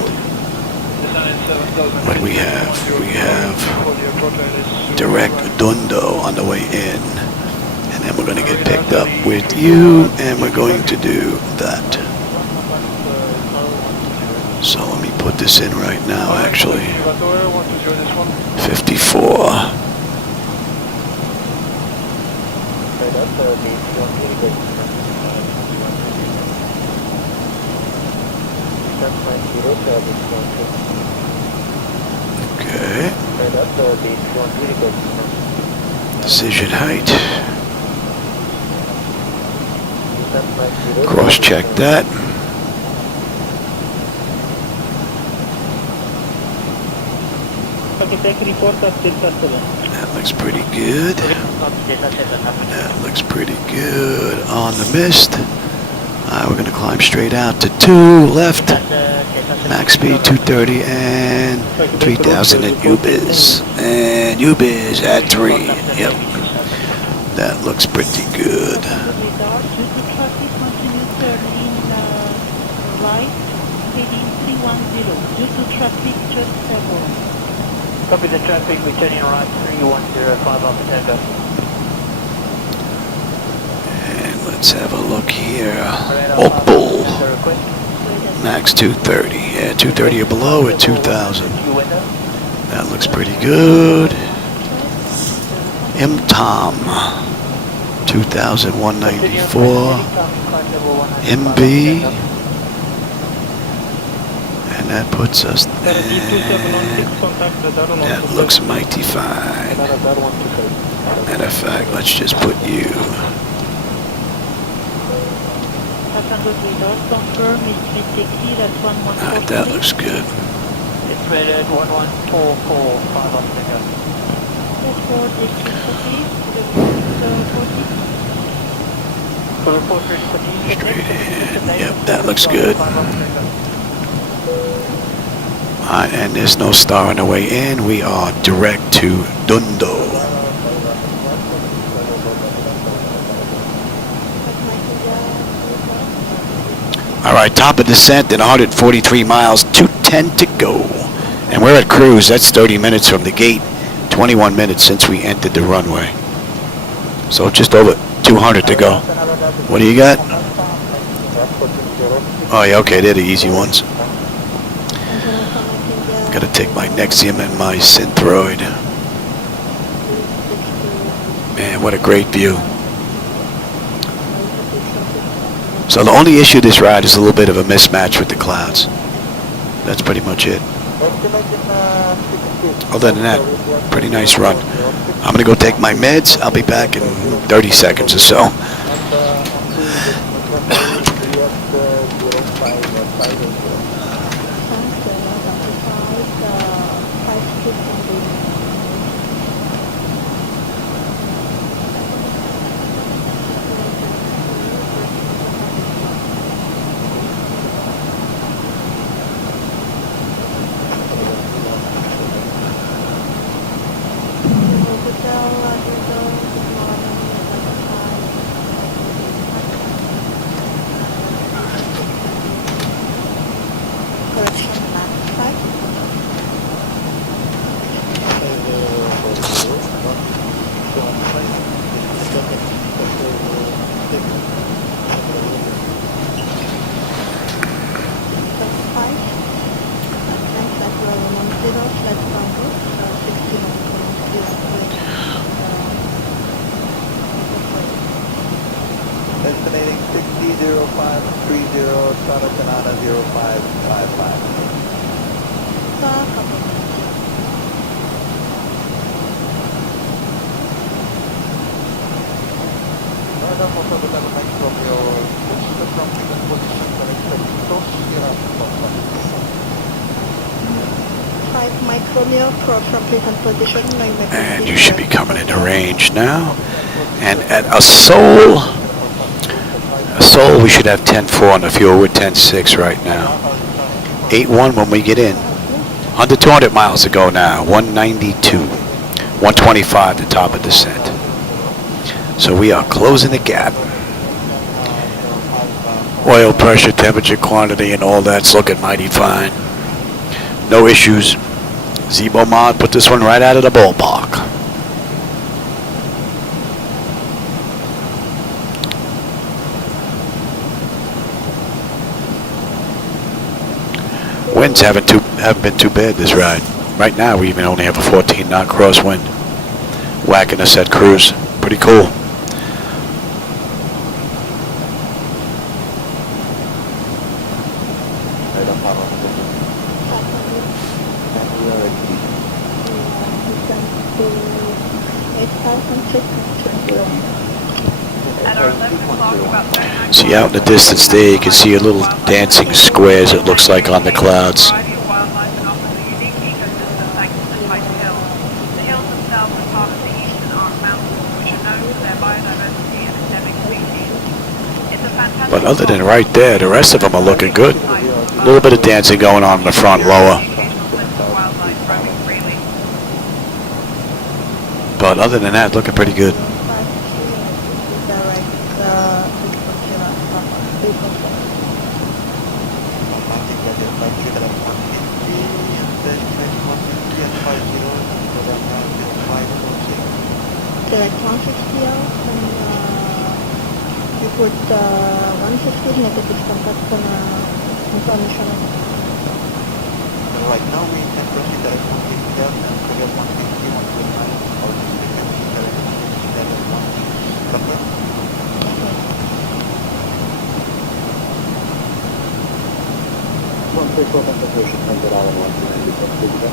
What we have? We have direct Dundo on the way in. And then we're going to get picked up with you, and we're going to do that. So let me put this in right now, actually. 54. Okay. Decision height. Cross-check that. That looks pretty good. That looks pretty good on the mist. We're going to climb straight out to 2 left. Max speed 230 and 3000 at UBIZ. And UBIZ at 3. Yep. That looks pretty good. Copy the traffic, we're turning right 3105 Alpha Tango. And let's have a look here. Opal. Max 230. Yeah, 230 or below at 2000. That looks pretty good. MTOM. 2194. MB. And that puts us there. That looks mighty fine. Matter of fact, let's just put you. Alright, that looks good. It's rated 11445 on the Straight in. Yep, that looks good. Alright, and there's no star on the way in. We are direct to Dundo. Alright, top of descent at 143 miles, 210 to go. And we're at cruise. That's 30 minutes from the gate, 21 minutes since we entered the runway. So just over 200 to go. What do you got? Oh yeah, okay, they're the easy ones. Gotta take my Nexium and my Synthroid. Man, what a great view. So the only issue this ride is a little bit of a mismatch with the clouds. That's pretty much it. Other than that, pretty nice run. I'm gonna go take my meds. I'll be back in 30 seconds or so. Estimating 600530, Santa Canada 0555. And you should be coming into range now. And at a Seoul, we should have 10.4 on the fuel. We're 10.6 right now. 8.1 when we get in. Under 200 miles to go now. 192. 125 the top of descent. So we are closing the gap. Oil pressure, temperature, quantity, and all that's looking mighty fine. No issues. Zibo-Mod put this one right out of the ballpark. Winds haven't been too bad this ride. Right now we even only have a 14 knot crosswind whacking us at cruise. Pretty cool. See, out in the distance there you can see a little dancing squares, it looks like, on the clouds. But other than right there, the rest of them are looking good. A little bit of dancing going on in the front lower. But other than that, looking pretty good. Direct 160 out and report 150 negative contact on information. Right now we can proceed direct 150 out and clear 150, 129 or direct 150, confirm? One take for concentration from the hour 190 Procedural.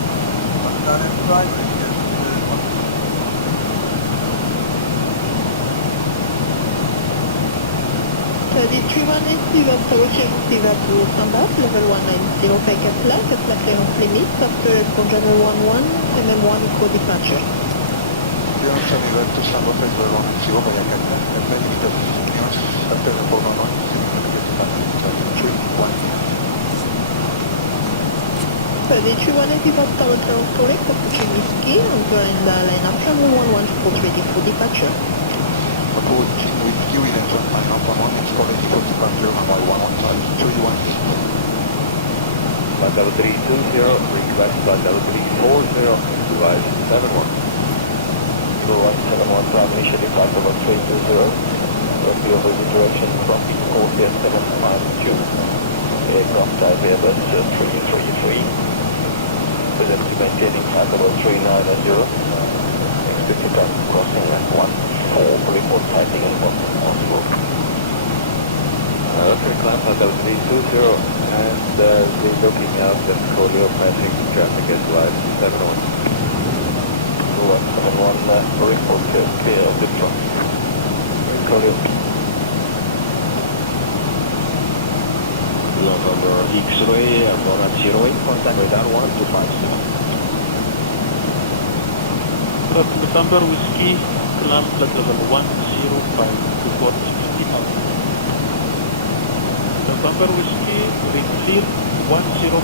The 3180 approaching Zibo to standard, level 190, take a flight clearance limit, after Conjugal 11, MM1 for departure. Clearance level to standard, level 190, via Captain, and then if the clearance after the 411, the 3 180 was correct, approaching Whiskey, over in the line up, channel 114 ready for departure. With you in engine, my number 1 is already for departure, runway 115, 316. Flight level 320, request flight level 340, device 71. So 171 from initially flight level 320, will be over the direction from the Cockpit 752. Aircraft type Airbus 333. Presently maintaining flight level 390. Expected time crossing at 14, report sighting and on board. Okay, climb flight level 320 and we're looking out at Colio passing traffic at flight 71. So 171 report clear of the front. Colio. November X-ray, I'm at 08, contact radar 1250. November Whiskey, climb flight level 105 to 4050 out. November Whiskey, clear 105.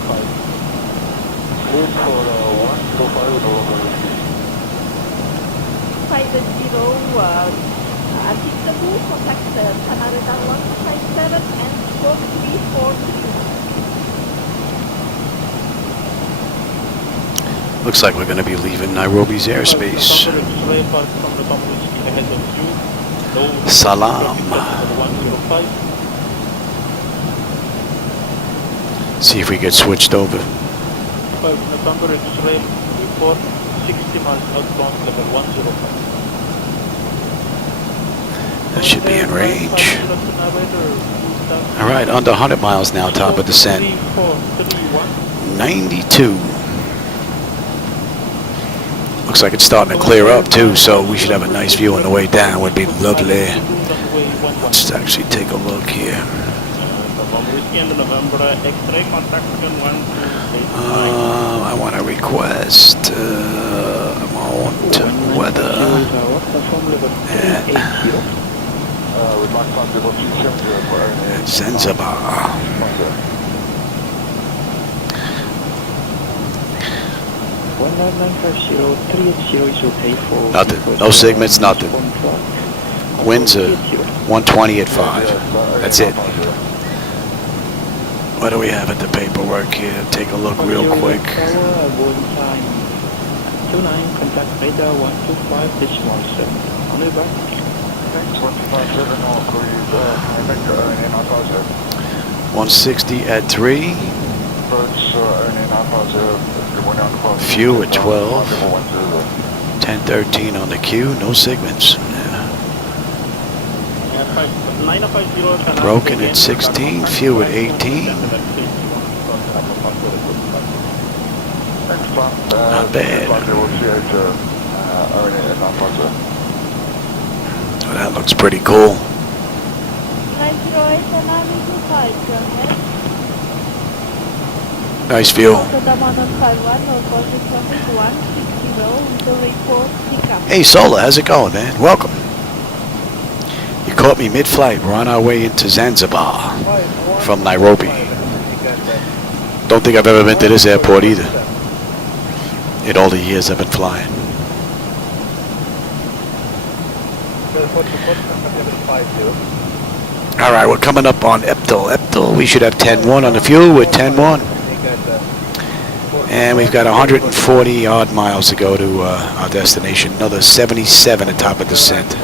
Clear for 105 November Whiskey. 50, applicable, contact Canada 157 and 4342. Looks like we're going to be leaving Nairobi's airspace. Salam. See if we get switched over. November Israel, report 60 miles outbound, level 105. That should be in range. Alright, under 100 miles now, top of descent. 92. Looks like it's starting to clear up too, so we should have a nice view on the way down. Would be lovely. Let's actually take a look here. I want to request amount weather at Zanzibar. Nothing. No segments, nothing. Winds are 120 at 5. That's it. What do we have at the paperwork here? Take a look real quick. Boeing time 29, contact radar 125.17. Only back. Thanks, 157, I'll call you back to RNAV 950. 160 at 3. Approach RNAV 950. Few at 12. 1013 on the queue. No segments. Broken at 16. Few at 18. Not bad. Oh, that looks pretty cool. 908 and 925, go ahead. Nice view. Hey Sola, how's it going, man? Welcome. You caught me mid-flight. We're on our way into Zanzibar from Nairobi. Don't think I've ever been to this airport either in all the years I've been flying. Alright, we're coming up on Eptel. We should have 10-1 on the fuel with 10-1. And we've got 140 odd miles to go to our destination. Another 77 at top of descent.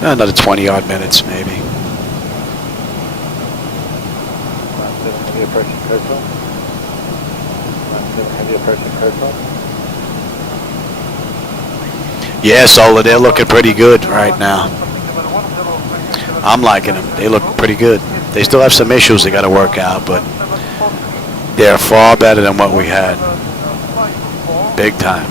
Another 20 odd minutes maybe. Yeah, Solar, they're looking pretty good right now. I'm liking them. They look pretty good. They still have some issues they got to work out, but they're far better than what we had. Big time.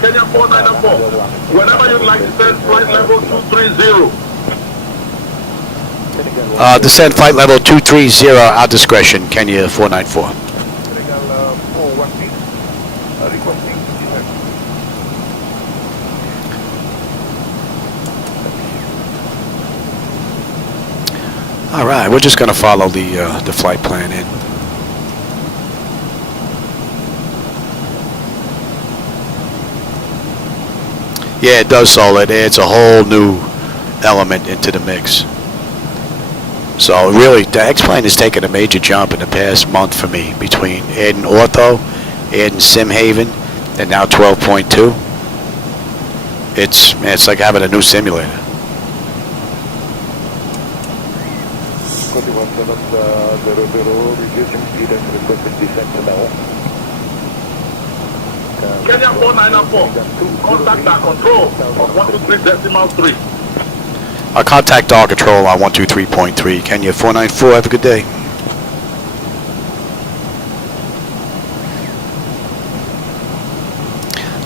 Kenya 494. Whenever you'd like to send flight level 230. Descend flight level 230, our discretion, Kenya 494. All right, we're just going to follow the flight plan in. Yeah, it does, Solar. It adds a whole new element into the mix. So really, the X-Plane has taken a major jump in the past month for me between adding Ortho, adding SimHaven, and now 12.2. It's like having a new simulator. Kenya 494. Contact our control on 123.3. Our contact our control on 123.3. Kenya 494. Have a good day.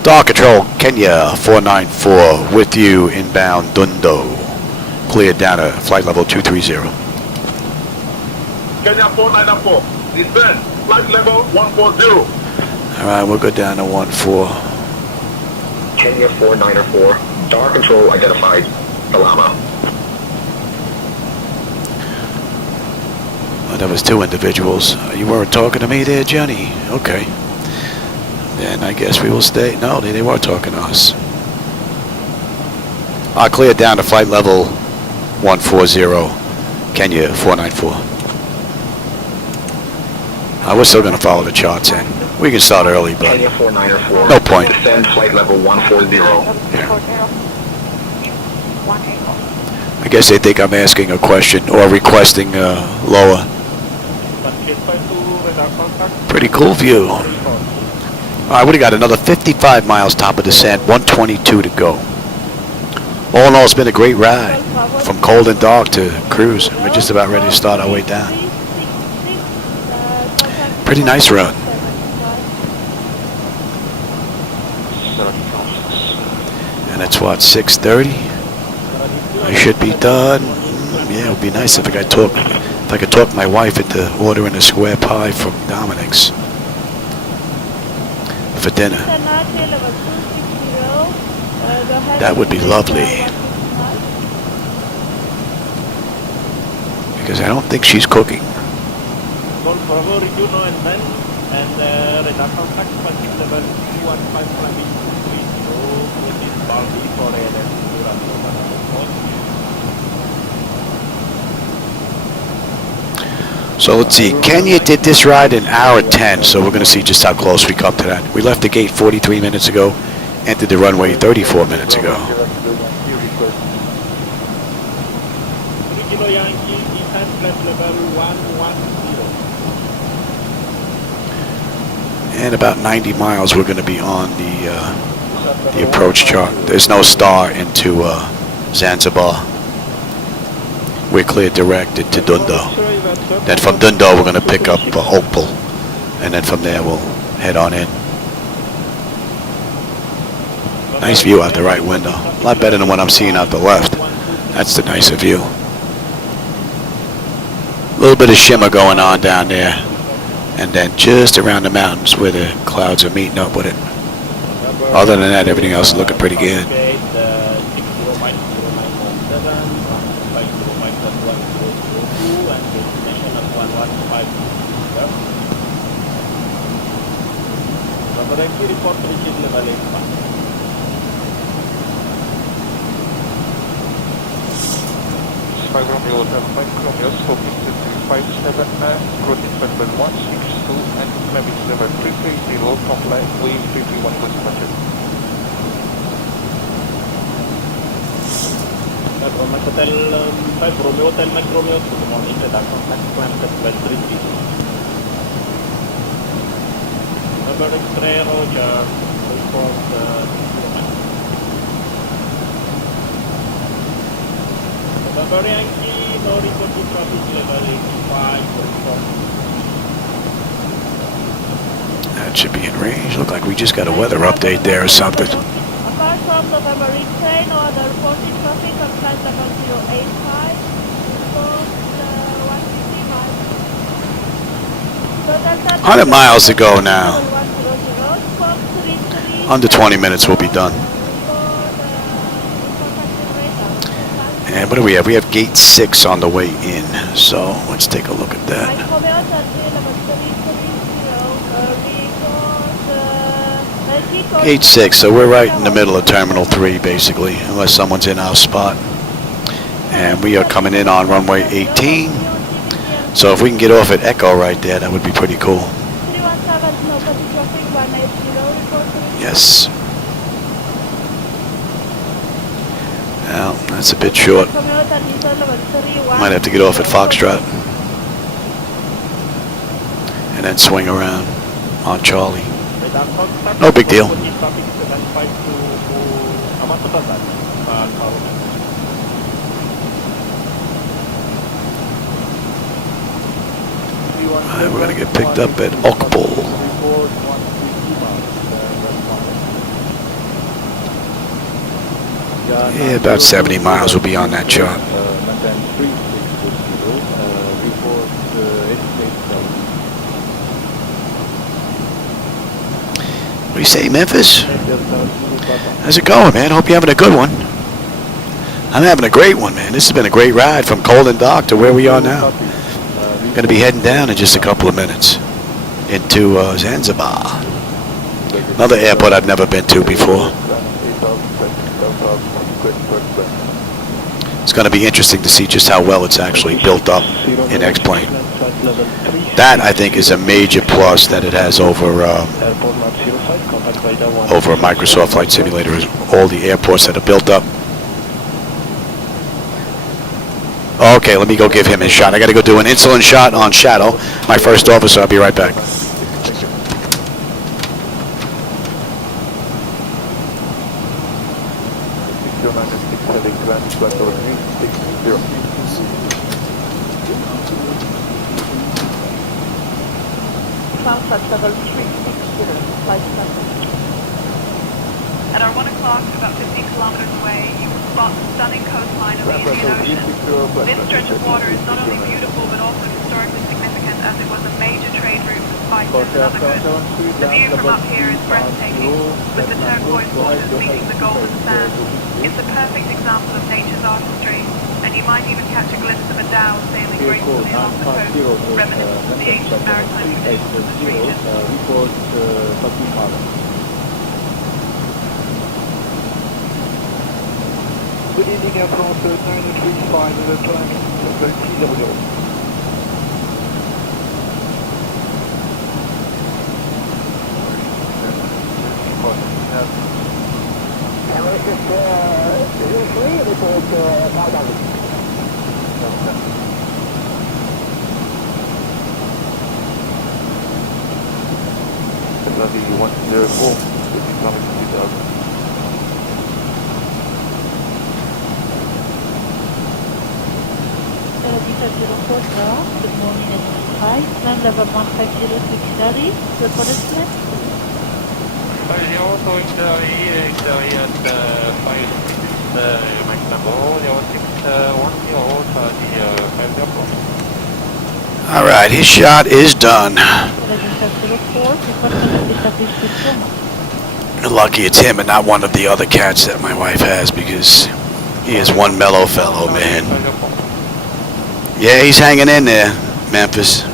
Dar Control, Kenya 494 with you inbound Dundo. Cleared down to flight level 230. Kenya 494. Descend. Flight level 140. Alright, we'll go down to 14. Kenya 494. Dar Control identified. Salama. Oh, that was two individuals. You weren't talking to me there, Johnny? Okay. Then I guess we will stay. No, they were talking to us. I cleared down to flight level 140, Kenya 494. We're still going to follow the charts in. We can start early, but Kenya 494. no point. Descend flight level 140. Yeah. I guess they think I'm asking a question or requesting lower. Pretty cool view. Alright, we got another 55 miles top of descent, 122 to go. All in all, it's been a great ride. From cold and dark to cruise. We're just about ready to start our way down. Pretty nice run. And it's what, 6:30? I should be done. Yeah, it would be nice if I could talk my wife into ordering a square pie from Dominic's for dinner. That would be lovely. Because I don't think she's cooking. And radar contact passing level 215 climbing 230, proceed Baldi for ALS Ramiro 104. So let's see, Kenya did this ride in hour 10, so we're going to see just how close we come to that. We left the gate 43 minutes ago, entered the runway 34 minutes ago. 3 Kilo Yankee, descent flight level 110. And about 90 miles we're going to be on the approach chart. There's no star into Zanzibar. We're clear directed to Dundo. Then from Dundo we're going to pick up Opal, and then from there we'll head on in. Nice view out the right window. A lot better than what I'm seeing out the left. That's the nicer view. A little bit of shimmer going on down there, and then just around the mountains where the clouds are meeting up with it. Other than that, everything else is looking pretty good. Report reaching level 85. Romeo Hotel Mike Romeo, hoping to 357, cruising level 162 and climbing level 330, comply with 331 was measured. Hotel 5 Romeo Hotel Mike Romeo, good morning, radar contact climb level 330. Number X-ray, Roger, report November Yankee, no reporting traffic level 85, report. That should be in range. Look like we just got a weather update there or something. Apart from November X-ray, no other reporting traffic on flight level 085, report 150 miles. 100 miles to go now. Under 20 minutes we'll be done. And what do we have? We have gate 6 on the way in. So let's take a look at that. Gate 6, so we're right in the middle of Terminal 3 basically, unless someone's in our spot. And we are coming in on runway 18. So if we can get off at Echo right there, that would be pretty cool. Yes. Well, that's a bit short. Might have to get off at Foxtrot. And then swing around on Charlie. No big deal. Alright, we're going to get picked up at Okpul. Yeah, about 70 miles will be on that chart. What do you say, Memphis? How's it going, man? Hope you're having a good one. I'm having a great one, man. This has been a great ride from Colden Dock to where we are now. Going to be heading down in just a couple of minutes into Zanzibar. Another airport I've never been to before. It's going to be interesting to see just how well it's actually built up in X-Plane. That, I think, is a major plus that it has over Microsoft Flight Simulator, is all the airports that are built up. Okay, let me go give him his shot. I got to go do an insulin shot on Shadow, my first officer. I'll be right back. At our 1 o'clock, about 15 kilometers away, you will spot the stunning coastline of the Indian Ocean. This stretch of water is not only beautiful but also historically significant, as it was a major trade route for spices and other goods. The view from up here is breathtaking, with the turquoise waters meeting the golden sand. It's a perfect example of nature's artistry, and and you might even catch a glimpse of a dhow sailing gracefully along the coast, reminiscent of the ancient maritime traditions of this region. Good evening, Air France 935, TWO. That's 104, coming to 2000. Good morning, identified. Climb level 150 to Xari, report estimate. 50 to Xari at 5 max number 0610 All right, his shot is done. Lucky it's him and not one of the other cats that my wife has, because he is one mellow fellow, man. Yeah, he's hanging in there, Memphis.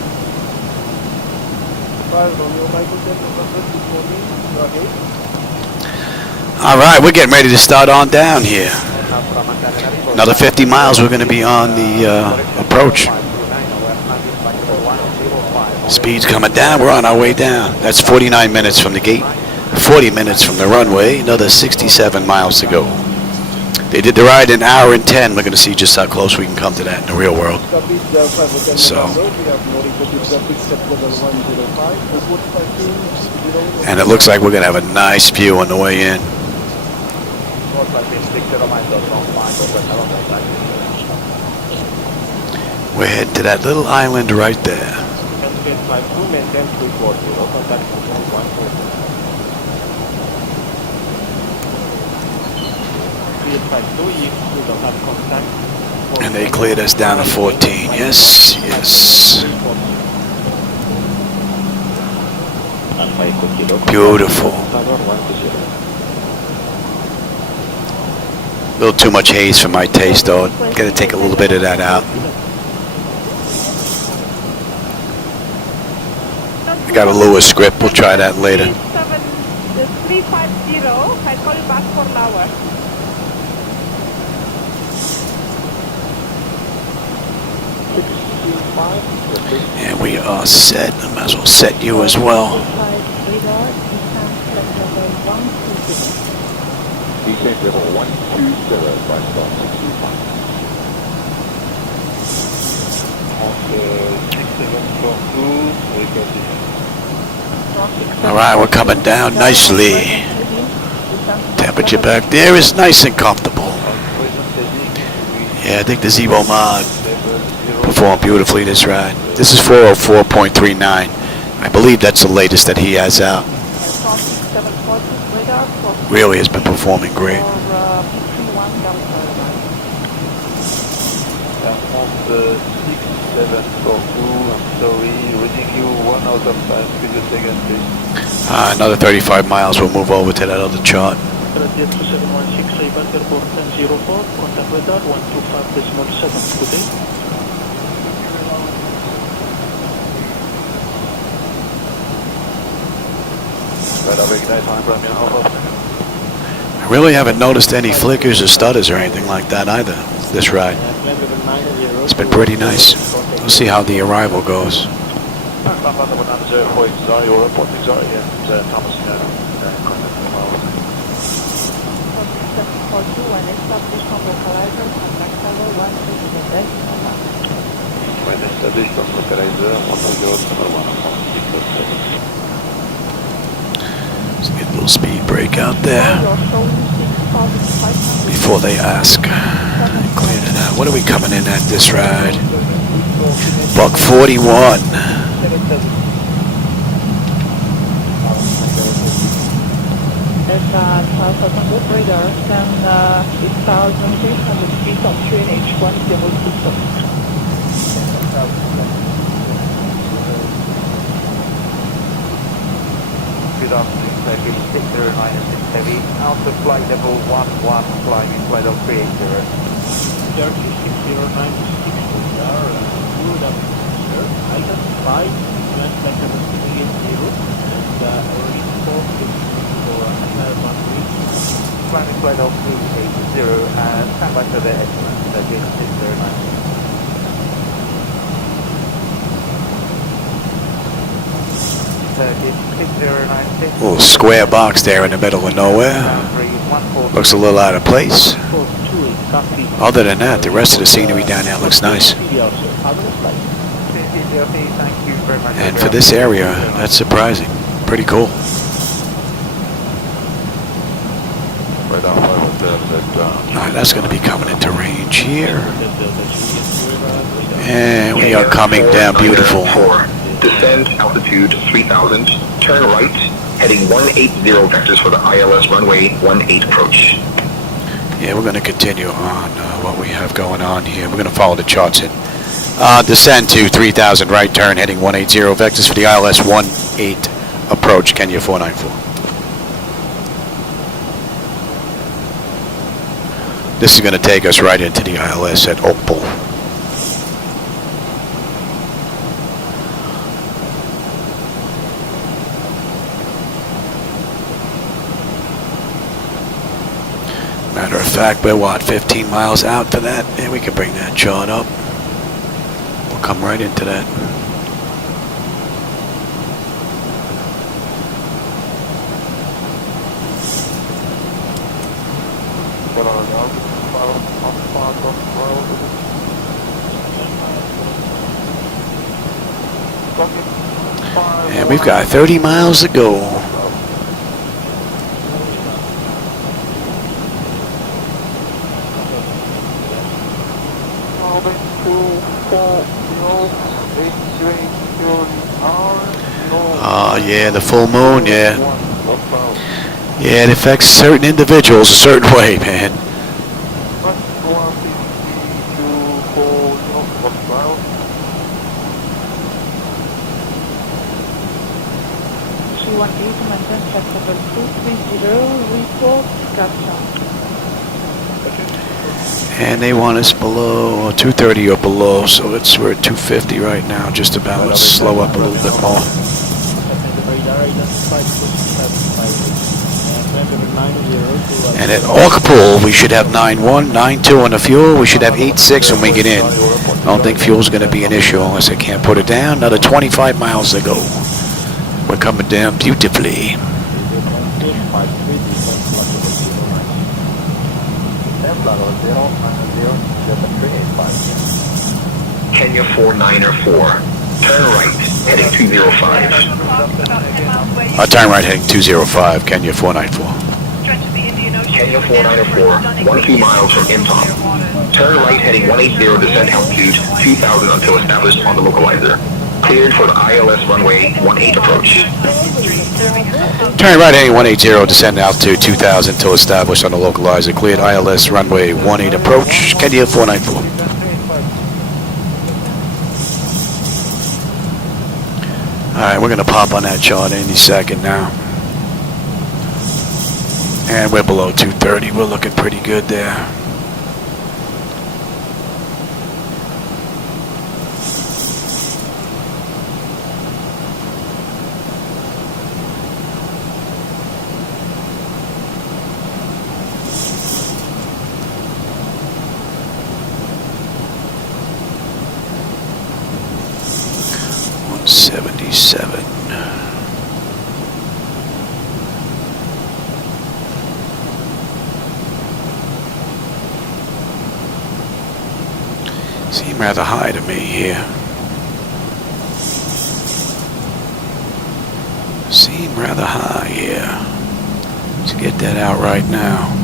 All right, we're getting ready to start on down here. Another 50 miles, we're going to be on the approach. Speed's coming down, we're on our way down. That's 49 minutes from the gate, 40 minutes from the runway, another 67 miles to go. They did the ride in 1 hour and 10. We're going to see just how close we can come to that in the real world. So, and it looks like we're going to have a nice view on the way in. We're heading to that little island right there. And they cleared us down to 14. Yes, yes. Beautiful. A little too much haze for my taste, though. Gotta take a little bit of that out. I got a Lewis script. We'll try that later. 350, I call you back for an hour. And we are set. I might as well set you as well. Descent level 120, flight start 625. All right, we're coming down nicely. Temperature back there is nice and comfortable. Yeah, I think the Zibo-Mod performed beautifully this ride. This is 404.39. I believe that's the latest that he has out. Really has been performing great. Another 35 miles, we'll move over to that other chart. I really haven't noticed any flickers or stutters or anything like that either, this ride. It's been pretty nice. We'll see how the arrival goes. Let's get a little speed break out there before they ask. Clear it out. What are we coming in at this ride? Buck 41. It's Alpha Tango Radar, and 6,800 feet on QNH 1027. Good afternoon, Flight 609 Heavy, out of flight level 11, flying in flight of 380. Good afternoon, sir. Identify US flight level 380 and report for another runway. Running flight of 380 and stand by for the excellence, 3609. Little square box there in the middle of nowhere. Looks a little out of place. Other than that, the rest of the scenery down there looks nice. And for this area, that's surprising. Pretty cool. Alright, that's going to be coming into range here. And we are coming down beautiful. Descend altitude 3000, turn right, heading 180 vectors for the ILS runway 18 approach. Yeah, we're going to continue on what we have going on here. We're going to follow the charts in. Descend to 3000, right turn, heading 180 vectors for the ILS 18 approach, Kenya 494. This is going to take us right into the ILS at Opal. Matter of fact, we're what, 15 miles out for that? And we can bring that chart up. We'll come right into that. And we've got 30 miles to go. Yeah, the full moon, yeah. Yeah, it affects certain individuals a certain way, man. And they want us below 230 or below, so we're at 250 right now, just about. Let's slow up a little bit more. And at Orcapool, we should have 9.1, 9.2 on the fuel. We should have 8.6 when we get in. I don't think fuel's going to be an issue unless I can't put it down. Another 25 miles to go. We're coming down beautifully. Kenya 494. Turn right, heading 205. Turn right, heading 205, Kenya 494. Kenya 494, 12 miles from Imtom. Turn right, heading 180, descend altitude 2000 until established on the localizer. Cleared for the ILS runway 18 approach. Turn right, heading 180, descend altitude 2000 until established on the localizer. Cleared ILS runway 18 approach, Kenya 494. Alright, we're going to pop on that chart any second now. And we're below 230. We're looking pretty good there. $177. Seem rather high to me here. Seem rather high here. Let's get that out right now.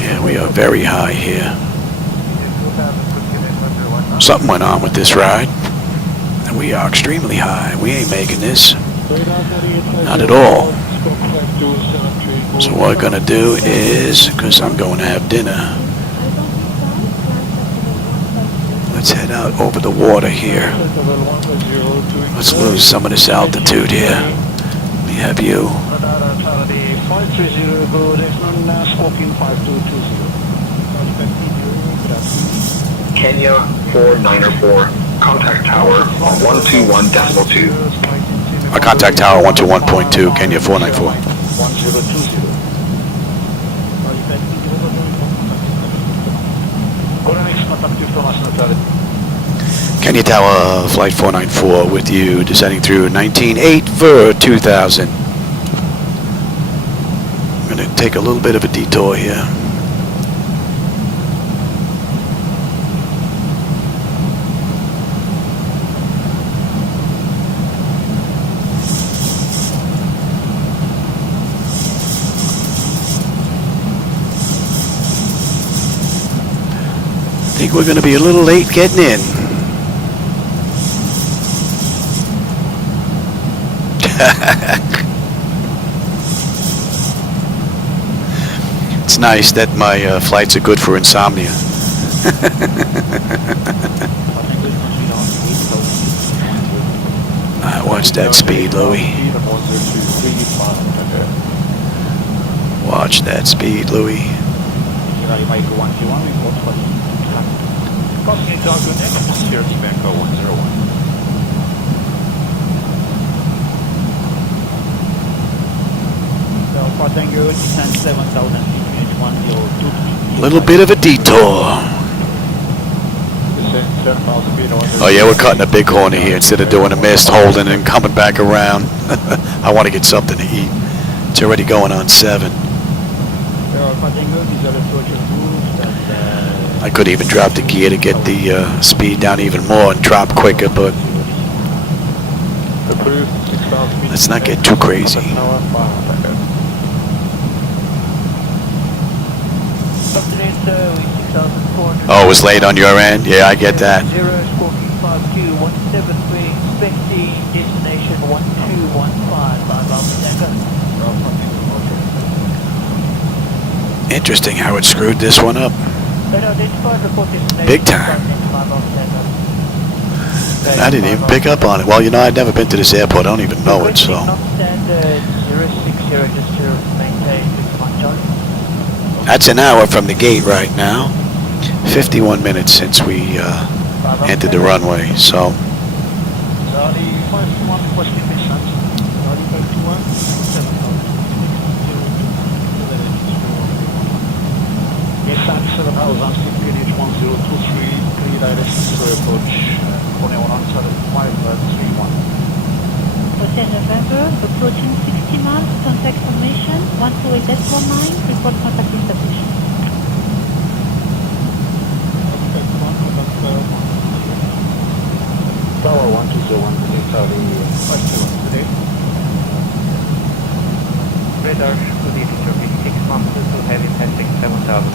Yeah, we are very high here. Something went on with this ride, and we are extremely high. We ain't making this. Not at all. So what we're going to do is, because I'm going to have dinner, Let's head out over the water here. Let's lose some of this altitude here. We have you. Kenya 4904, contact tower on 121.2. Our contact tower 121.2, Kenya 494. 1020. Kenya Tower, flight 494 with you, descending through 19.8 for 2000. I'm going to take a little bit of a detour here. I think we're going to be a little late getting in. It's nice that my flights are good for insomnia. Watch that speed, Louis. Watch that speed, Louis. Little bit of a detour. Oh yeah, we're cutting a big corner here instead of doing a missed, holding and coming back around. I want to get something to eat. It's already going on 7. I could even drop the gear to get the speed down even more and drop quicker, but let's not get too crazy. Oh, it was late on your end? Yeah, I get that. Interesting how it screwed this one up. Big time. And I didn't even pick up on it. Well, you know, I'd never been to this airport. I don't even know it, so. That's an hour from the gate right now. 51 minutes since we entered the runway, so. Hotel November, approaching 60 miles, contact formation, 128.19, report contact establishment. Tower 121, today. Radar to the 36 months to heavy testing 7,000.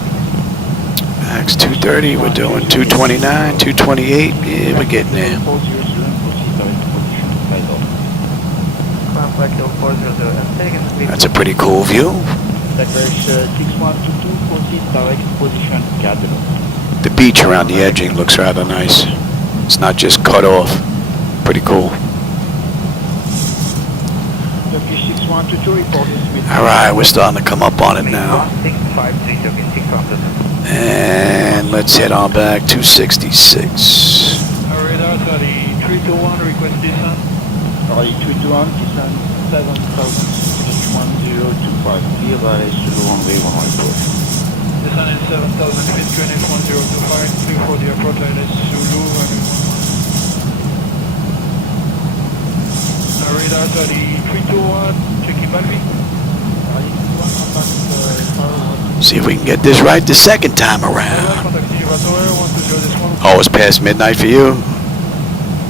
Max 230, we're doing 229, 228, yeah, we're getting there. That's a pretty cool view. The beach around the edging looks rather nice. It's not just cut off. Pretty cool. Alright, we're starting to come up on it now. And let's head on back, 266. Radar 321, request descent. 321, descent 7,000, 1025, clear by Zulu runway 114. Descent is 7,000, limit QNH 1025, clear for the approach line is Zulu runway 114. Radar 321, checking Balvi. See if we can get this right the second time around. Oh, it's past midnight for you?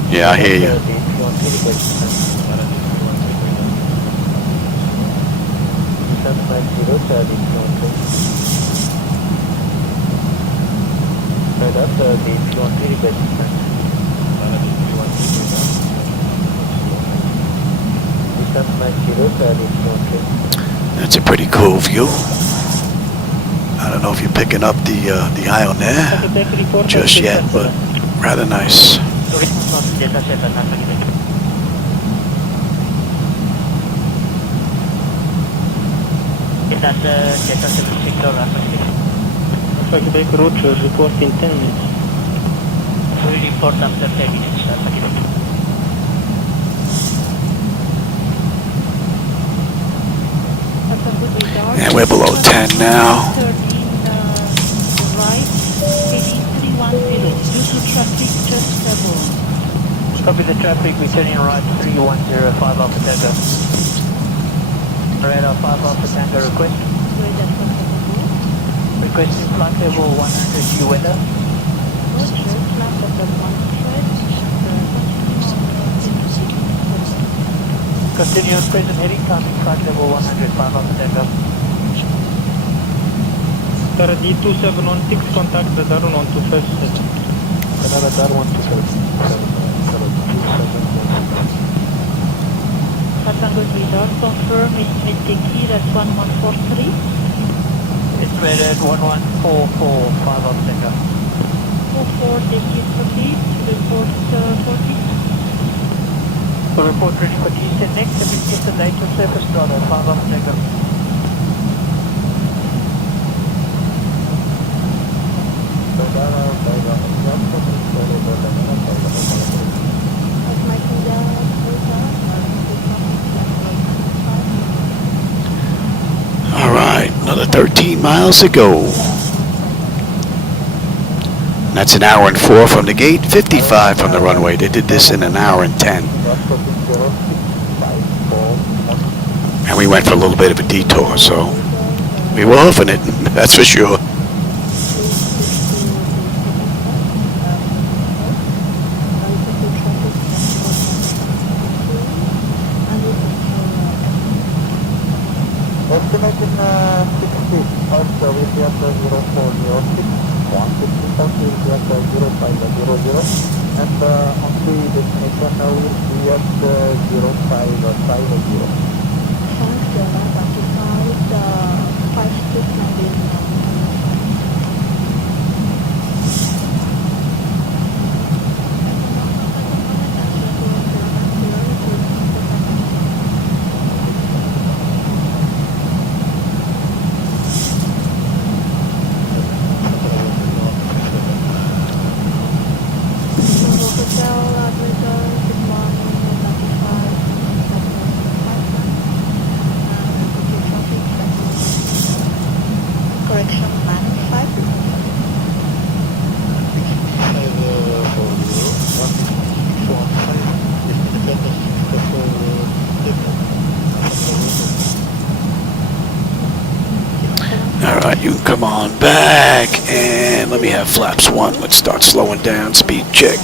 Yeah, I hear you. That's a pretty cool view. I don't know if you're picking up the eye on there just yet, but Rather nice. Flightdeck Roger, report in 10 minutes. We report after 10 minutes. And we're below 10 now. Right, heading 310, due to traffic, just trouble. Copy the traffic, we're turning right 310, 5 Alpha Tango. Radar 5 Alpha Tango request. Requesting flight level 100 due weather. Roger, flight level 100. Continue on present heading, climbing flight level 100, 5 Alpha Tango. D2716, contact radar 125. Radar 127. Tango radar, confirm it's Key at 1143. It's rated 1144, 5 Alpha Tango. 44, Key proceed, report 40. Report ready for descent next, if it gets a later surface starter, 5 Alpha Tango. Alright, another 13 miles to go. That's an hour and 4 from the gate, 55 from the runway. They did this in an hour and 10. And we went for a little bit of a detour, so we were hoofing it, that's for sure. Estimating 60 also with the 0406, 150 also with the 0500, and on the destination now will be at 0550. Thanks, Jonah, 55, 56 Alright, you can come on back, and let me have flaps 1. Let's start slowing down, speed check.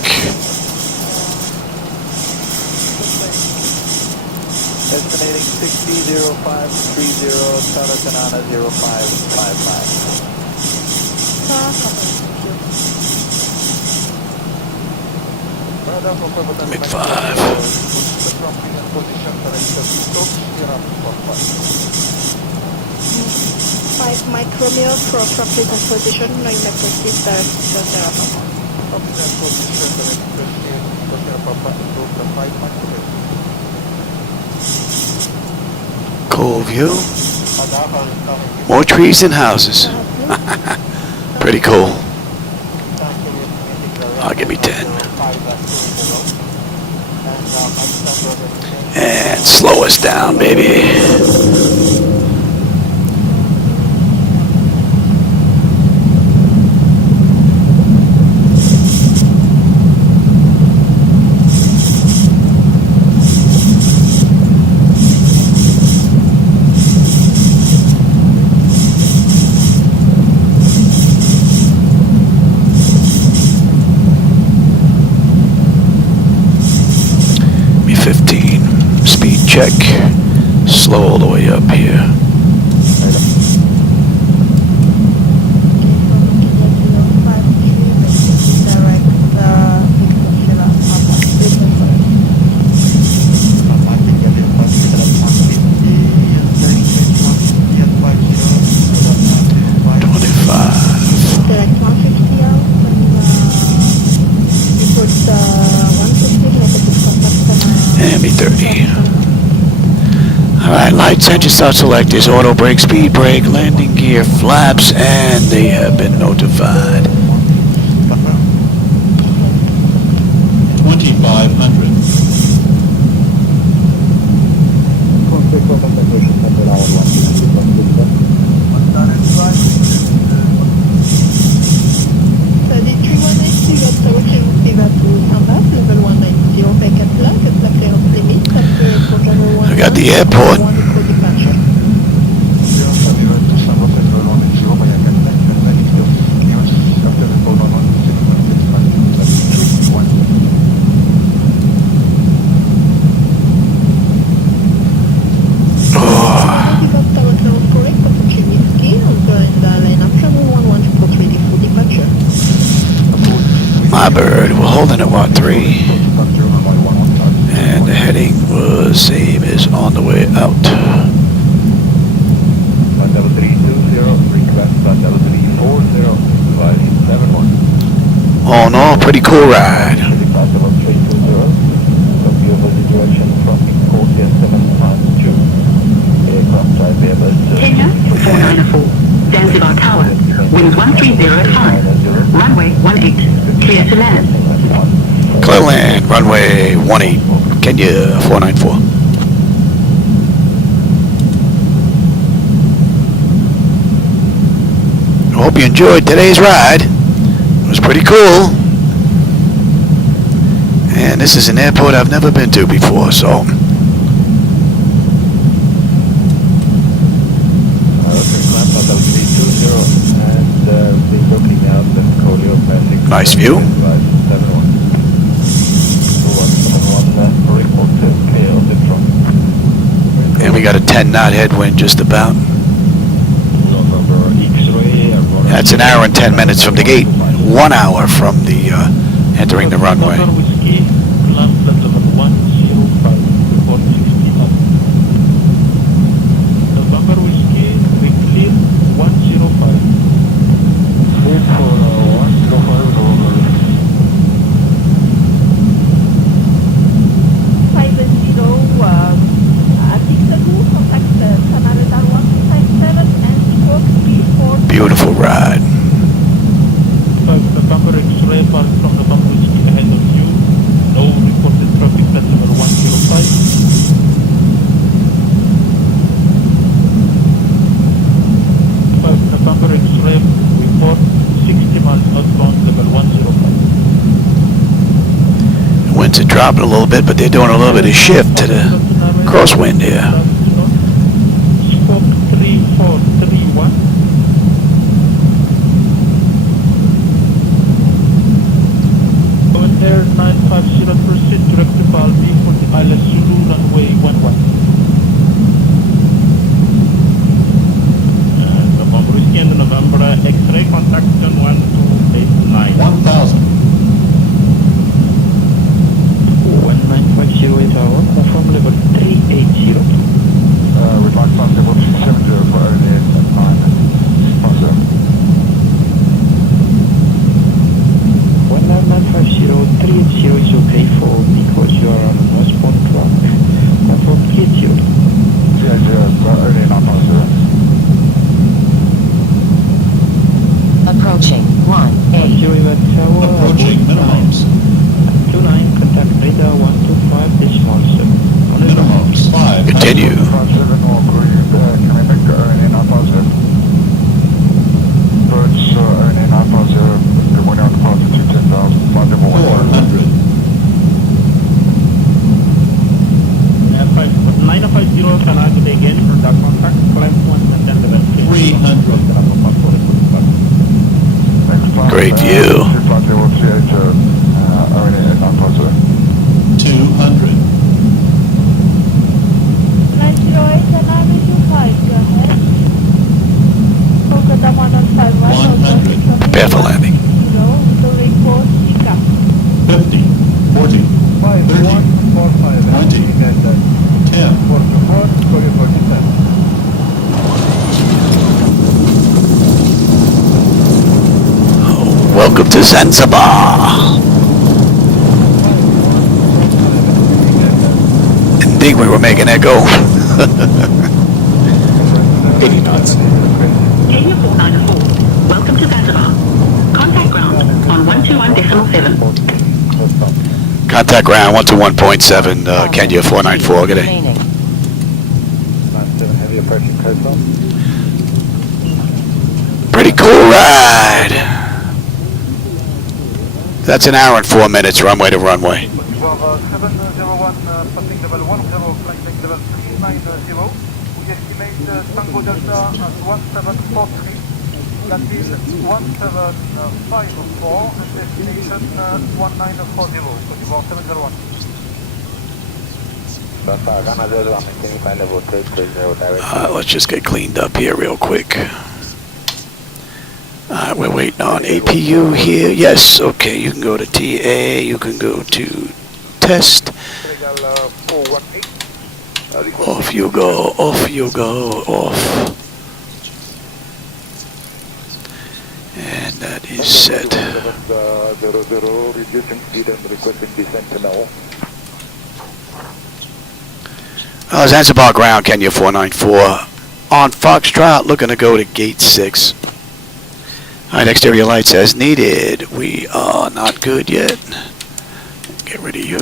Estimating 600530, Santa Canana 0555. Make 5. Mike Romeo for appropriate position, now you may proceed direct to Cool view. More trees and houses. Pretty cool. I'll give me 10. And slow us down, baby. Check. Slow all the way up here. runway. Alright, lights, engine start selectors, auto brake, speed brake, landing gear, flaps, and they have been notified. 2500. We got the airport. My bird, we're holding at what, 3? And the heading was same as on the way out. 13320, request 13340, advising 71. Oh no, pretty cool ride. Kenya 494, Zanzibar Tower, wind 1305, runway 18, clear to land. Clear land, runway 18, Kenya 494. I hope you enjoyed today's ride. It was pretty cool. And this is an airport I've never been to before, so. Nice view. And we got a 10 knot headwind just about. That's an hour and 10 minutes from the gate. 1 hour from the entering the runway. Beautiful ride. November X-ray from November Whiskey ahead of you. No reported traffic, that's number 105. November X-ray report 60 miles outbound, level 105. The winds are dropping a little bit, but they're doing a little bit of shift to the crosswind here. Scope 3431. Air 950 proceed direct to Balbi for the Isla Zulu runway 11. November Whiskey and November X-ray contact on 1289. 1000. 1950 tower, confirm level 380. We'd like to level 370 for RNAV at 9. 19950 380 is okay for because you are on westbound track. Confirm K0. Approaching 18. Approaching minimums. 29, contact radar 125 decimal 7. Minimums 5. Continue. Birds RNA 950, good morning on departure to 10,000, 400. 950 Canada again for that contact, climb 1 and then level 300. Great view. 200. 908 and 925, go ahead. 100. Prepare for landing. 50. 40. 30. 20. 10. Welcome to Zanzibar. And think we were making echo. 80 knots. Kenya 494, welcome to Zanzibar. Contact ground on 121.7. Contact ground 121.7, Kenya 494. Good day. Heavy approaching coastal. Pretty cool ride. That's an hour and 4 minutes runway to runway. 701, passing level 10, flight deck level 390. We estimate Tango Delta at 1743. That is 1754 and destination 1940. Could you 701? Let's just get cleaned up here real quick. We're waiting on APU here. Yes, okay, you can go to TA, you can go to test. Off you go, off you go, off. And that is set. 00, reducing speed and requesting descent to now. Zanzibar ground, Kenya 494. On Foxtrot, looking to go to gate 6. Alright, exterior lights as needed. We are not good yet. Get rid of you.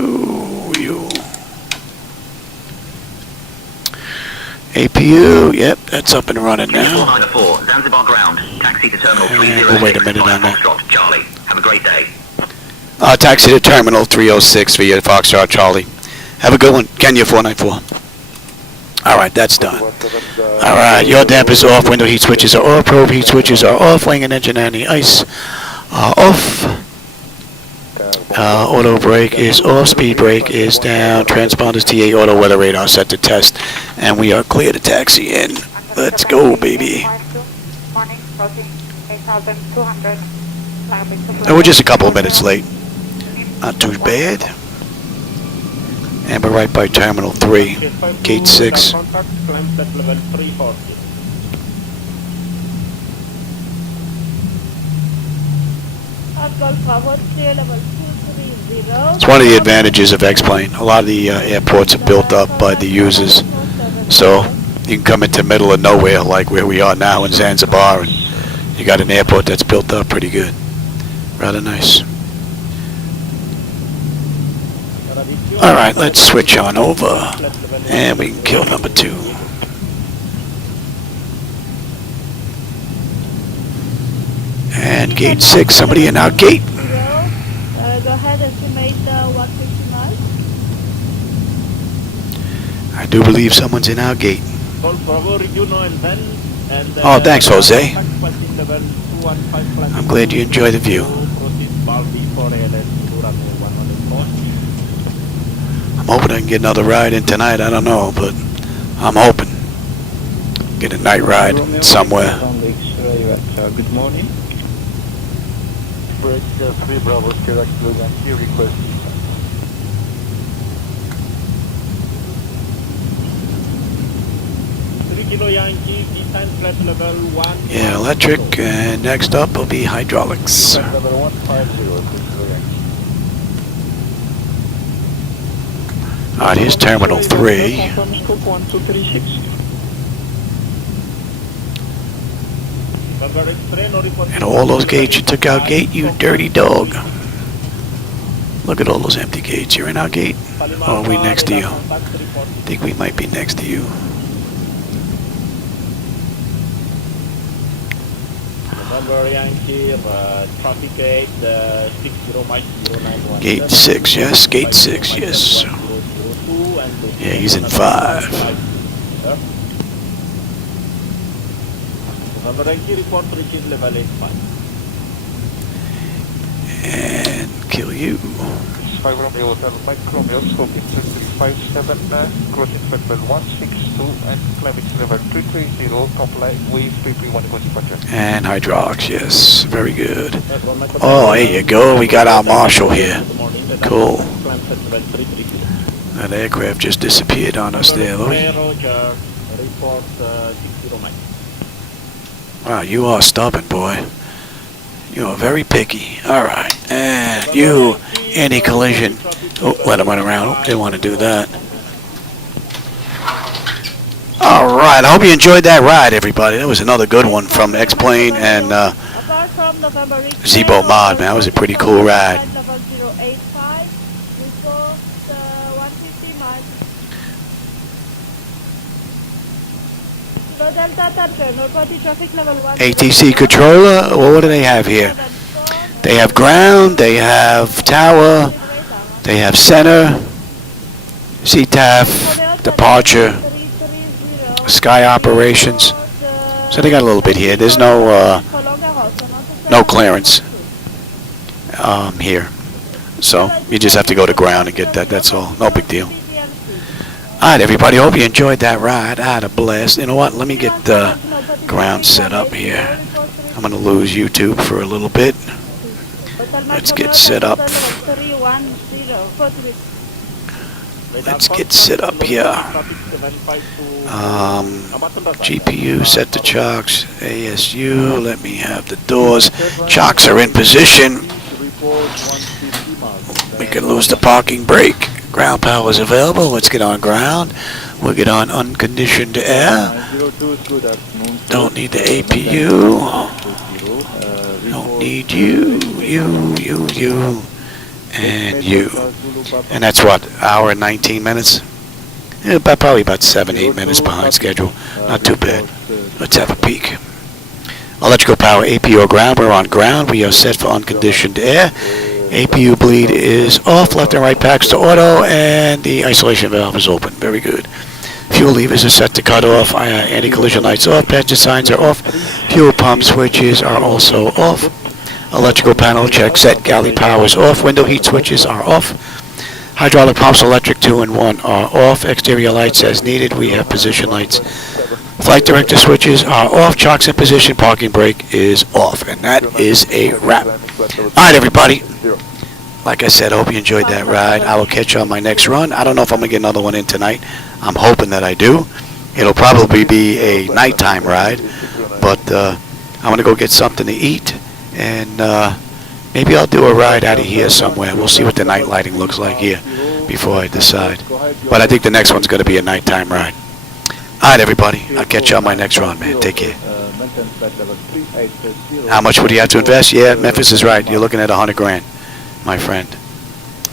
APU, yep, that's up and running now. 494, Zanzibar ground. Taxi to terminal 306. We'll wait a minute on that. Foxtrot, Charlie. Have a great day. Taxi to terminal 306 via Foxtrot Charlie. Have a good one, Kenya 494. Alright, that's done. Alright, your dampers are off, window heat switches are off, probe heat switches are off, wing and engine anti-ice are off. Auto brake is off, speed brake is down, transponders TA auto weather radar set to test, and we are clear to taxi in. Let's go, baby. And we're just a couple of minutes late. Not too bad. And we're right by Terminal 3, Gate 6. It's one of the advantages of X-Plane. A lot of the airports are built up by the users. So you can come into the middle of nowhere like where we are now in Zanzibar, and you got an airport that's built up pretty good. Rather nice. Alright, let's switch on over, and we can kill number 2. And gate 6, somebody in our gate. Go ahead, estimate 150 miles. I do believe someone's in our gate. Oh, thanks, Jose. I'm glad you enjoy the view. I'm hoping I can get another ride in tonight. I don't know, but I'm hoping. Get a night ride somewhere. Good morning. Bridge 3 Bravo, Sierra Kilo Yankee, request. Yeah, electric, and next up will be hydraulics. Level 150, Alright, here's Terminal 3. And all those gates, you took our gate, you dirty dog. Look at all those empty gates. You're in our gate? Or are we next to you? I think we might be next to you. Gate 6, yes. Gate 6, yes. Yeah, he's in 5. And kill you. 5 Romeo Hotel, Mike Romeo, smoking 357, crossing flight level 162, and climbing to level 330, comply with 331 departure. And hydraulics, yes. Very good. Oh, there you go. We got our marshal here. Cool. That aircraft just disappeared on us there, Louis. Wow, you are stubborn, boy. You are very picky. Alright. And you, anti-collision. Oh, let him run around. Oh, didn't want to do that. Alright, I hope you enjoyed that ride, everybody. That was another good one from X-Plane and Zibo-Mod, man. That was a pretty cool ride. ATC controller, well, what do they have here? They have ground, they have tower, they have center, CTAF, departure, sky operations. So they got a little bit here. There's no clearance here. So you just have to go to ground and get that. That's all. No big deal. Alright, everybody. Hope you enjoyed that ride. I had a blast. You know what? Let me get the ground set up here. I'm going to lose YouTube for a little bit. Let's get set up. Let's get set up here. GPU set to chocks. ASU. Let me have the doors. Chocks are in position. We can lose the parking brake. Ground power is available. Let's get on ground. We'll get on unconditioned air. Don't need the APU. Don't need you, and you. And that's what, hour and 19 minutes? Yeah, probably about 7-8 minutes behind schedule. Not too bad. Let's have a peek. Electrical power, APU ground. We're on ground. We are set for unconditioned air. APU bleed is off. Left and right packs to auto, and the isolation valve is open. Very good. Fuel levers are set to cut off. Anti-collision lights off. Passenger signs are off. Fuel pump switches are also off. Electrical panel check set. Galley power is off. Window heat switches are off. Hydraulic pumps, electric 2 and 1 are off. Exterior lights as needed. We have position lights. Flight director switches are off. Chocks in position. Parking brake is off. And that is a wrap. Alright, everybody. Like I said, I hope you enjoyed that ride. I will catch you on my next run. I don't know if I'm going to get another one in tonight. I'm hoping that I do. It'll probably be a nighttime ride. But I'm going to go get something to eat. And maybe I'll do a ride out of here somewhere. We'll see what the night lighting looks like here before I decide. But I think the next one's going to be a nighttime ride. Alright, everybody. I'll catch you on my next run, man. Take care. How much would you have to invest? Yeah, Memphis is right. You're looking at $100,000, my friend,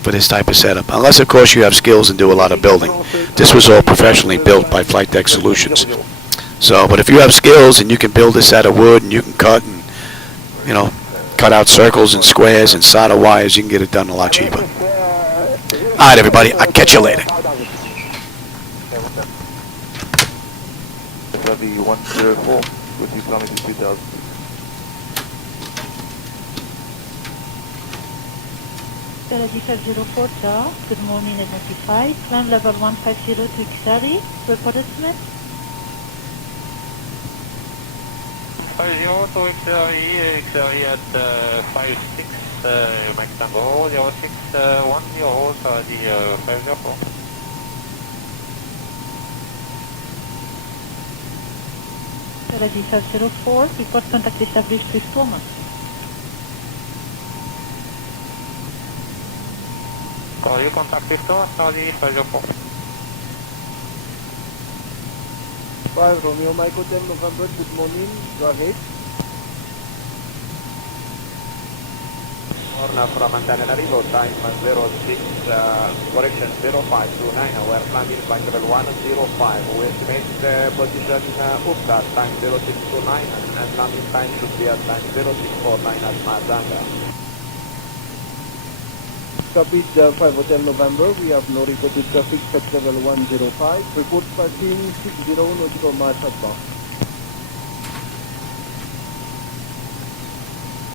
for this type of setup. Unless, of course, you have skills and do a lot of building. This was all professionally built by Flightdeck Solutions. So, but if you have skills and you can build this out of wood and you can cut and, you know, cut out circles and squares and solder wires, you can get it done a lot cheaper. Alright, everybody. I'll catch you later. W104 with you coming to 2000. Kennedy 504, sir. Good morning, identified. Climb level 150 to XRE. Reported Smith. 50 to XRE at 56, Mike Tango, 0610, Saudi 504. Kennedy 504, report contact established with Thomas. Call you contact with Thomas, Saudi 504. 5 Romeo Mike Hotel November, good morning, go ahead. Orna from Antananarivo, time 06, correction 0529, we're climbing flight level 105, we estimate position Upta, time 0629, and landing time should be at time 0649 at Mazanga. Copy 5 Hotel November, we have no reported traffic, flight level 105, report parking 60 nautical miles at bound.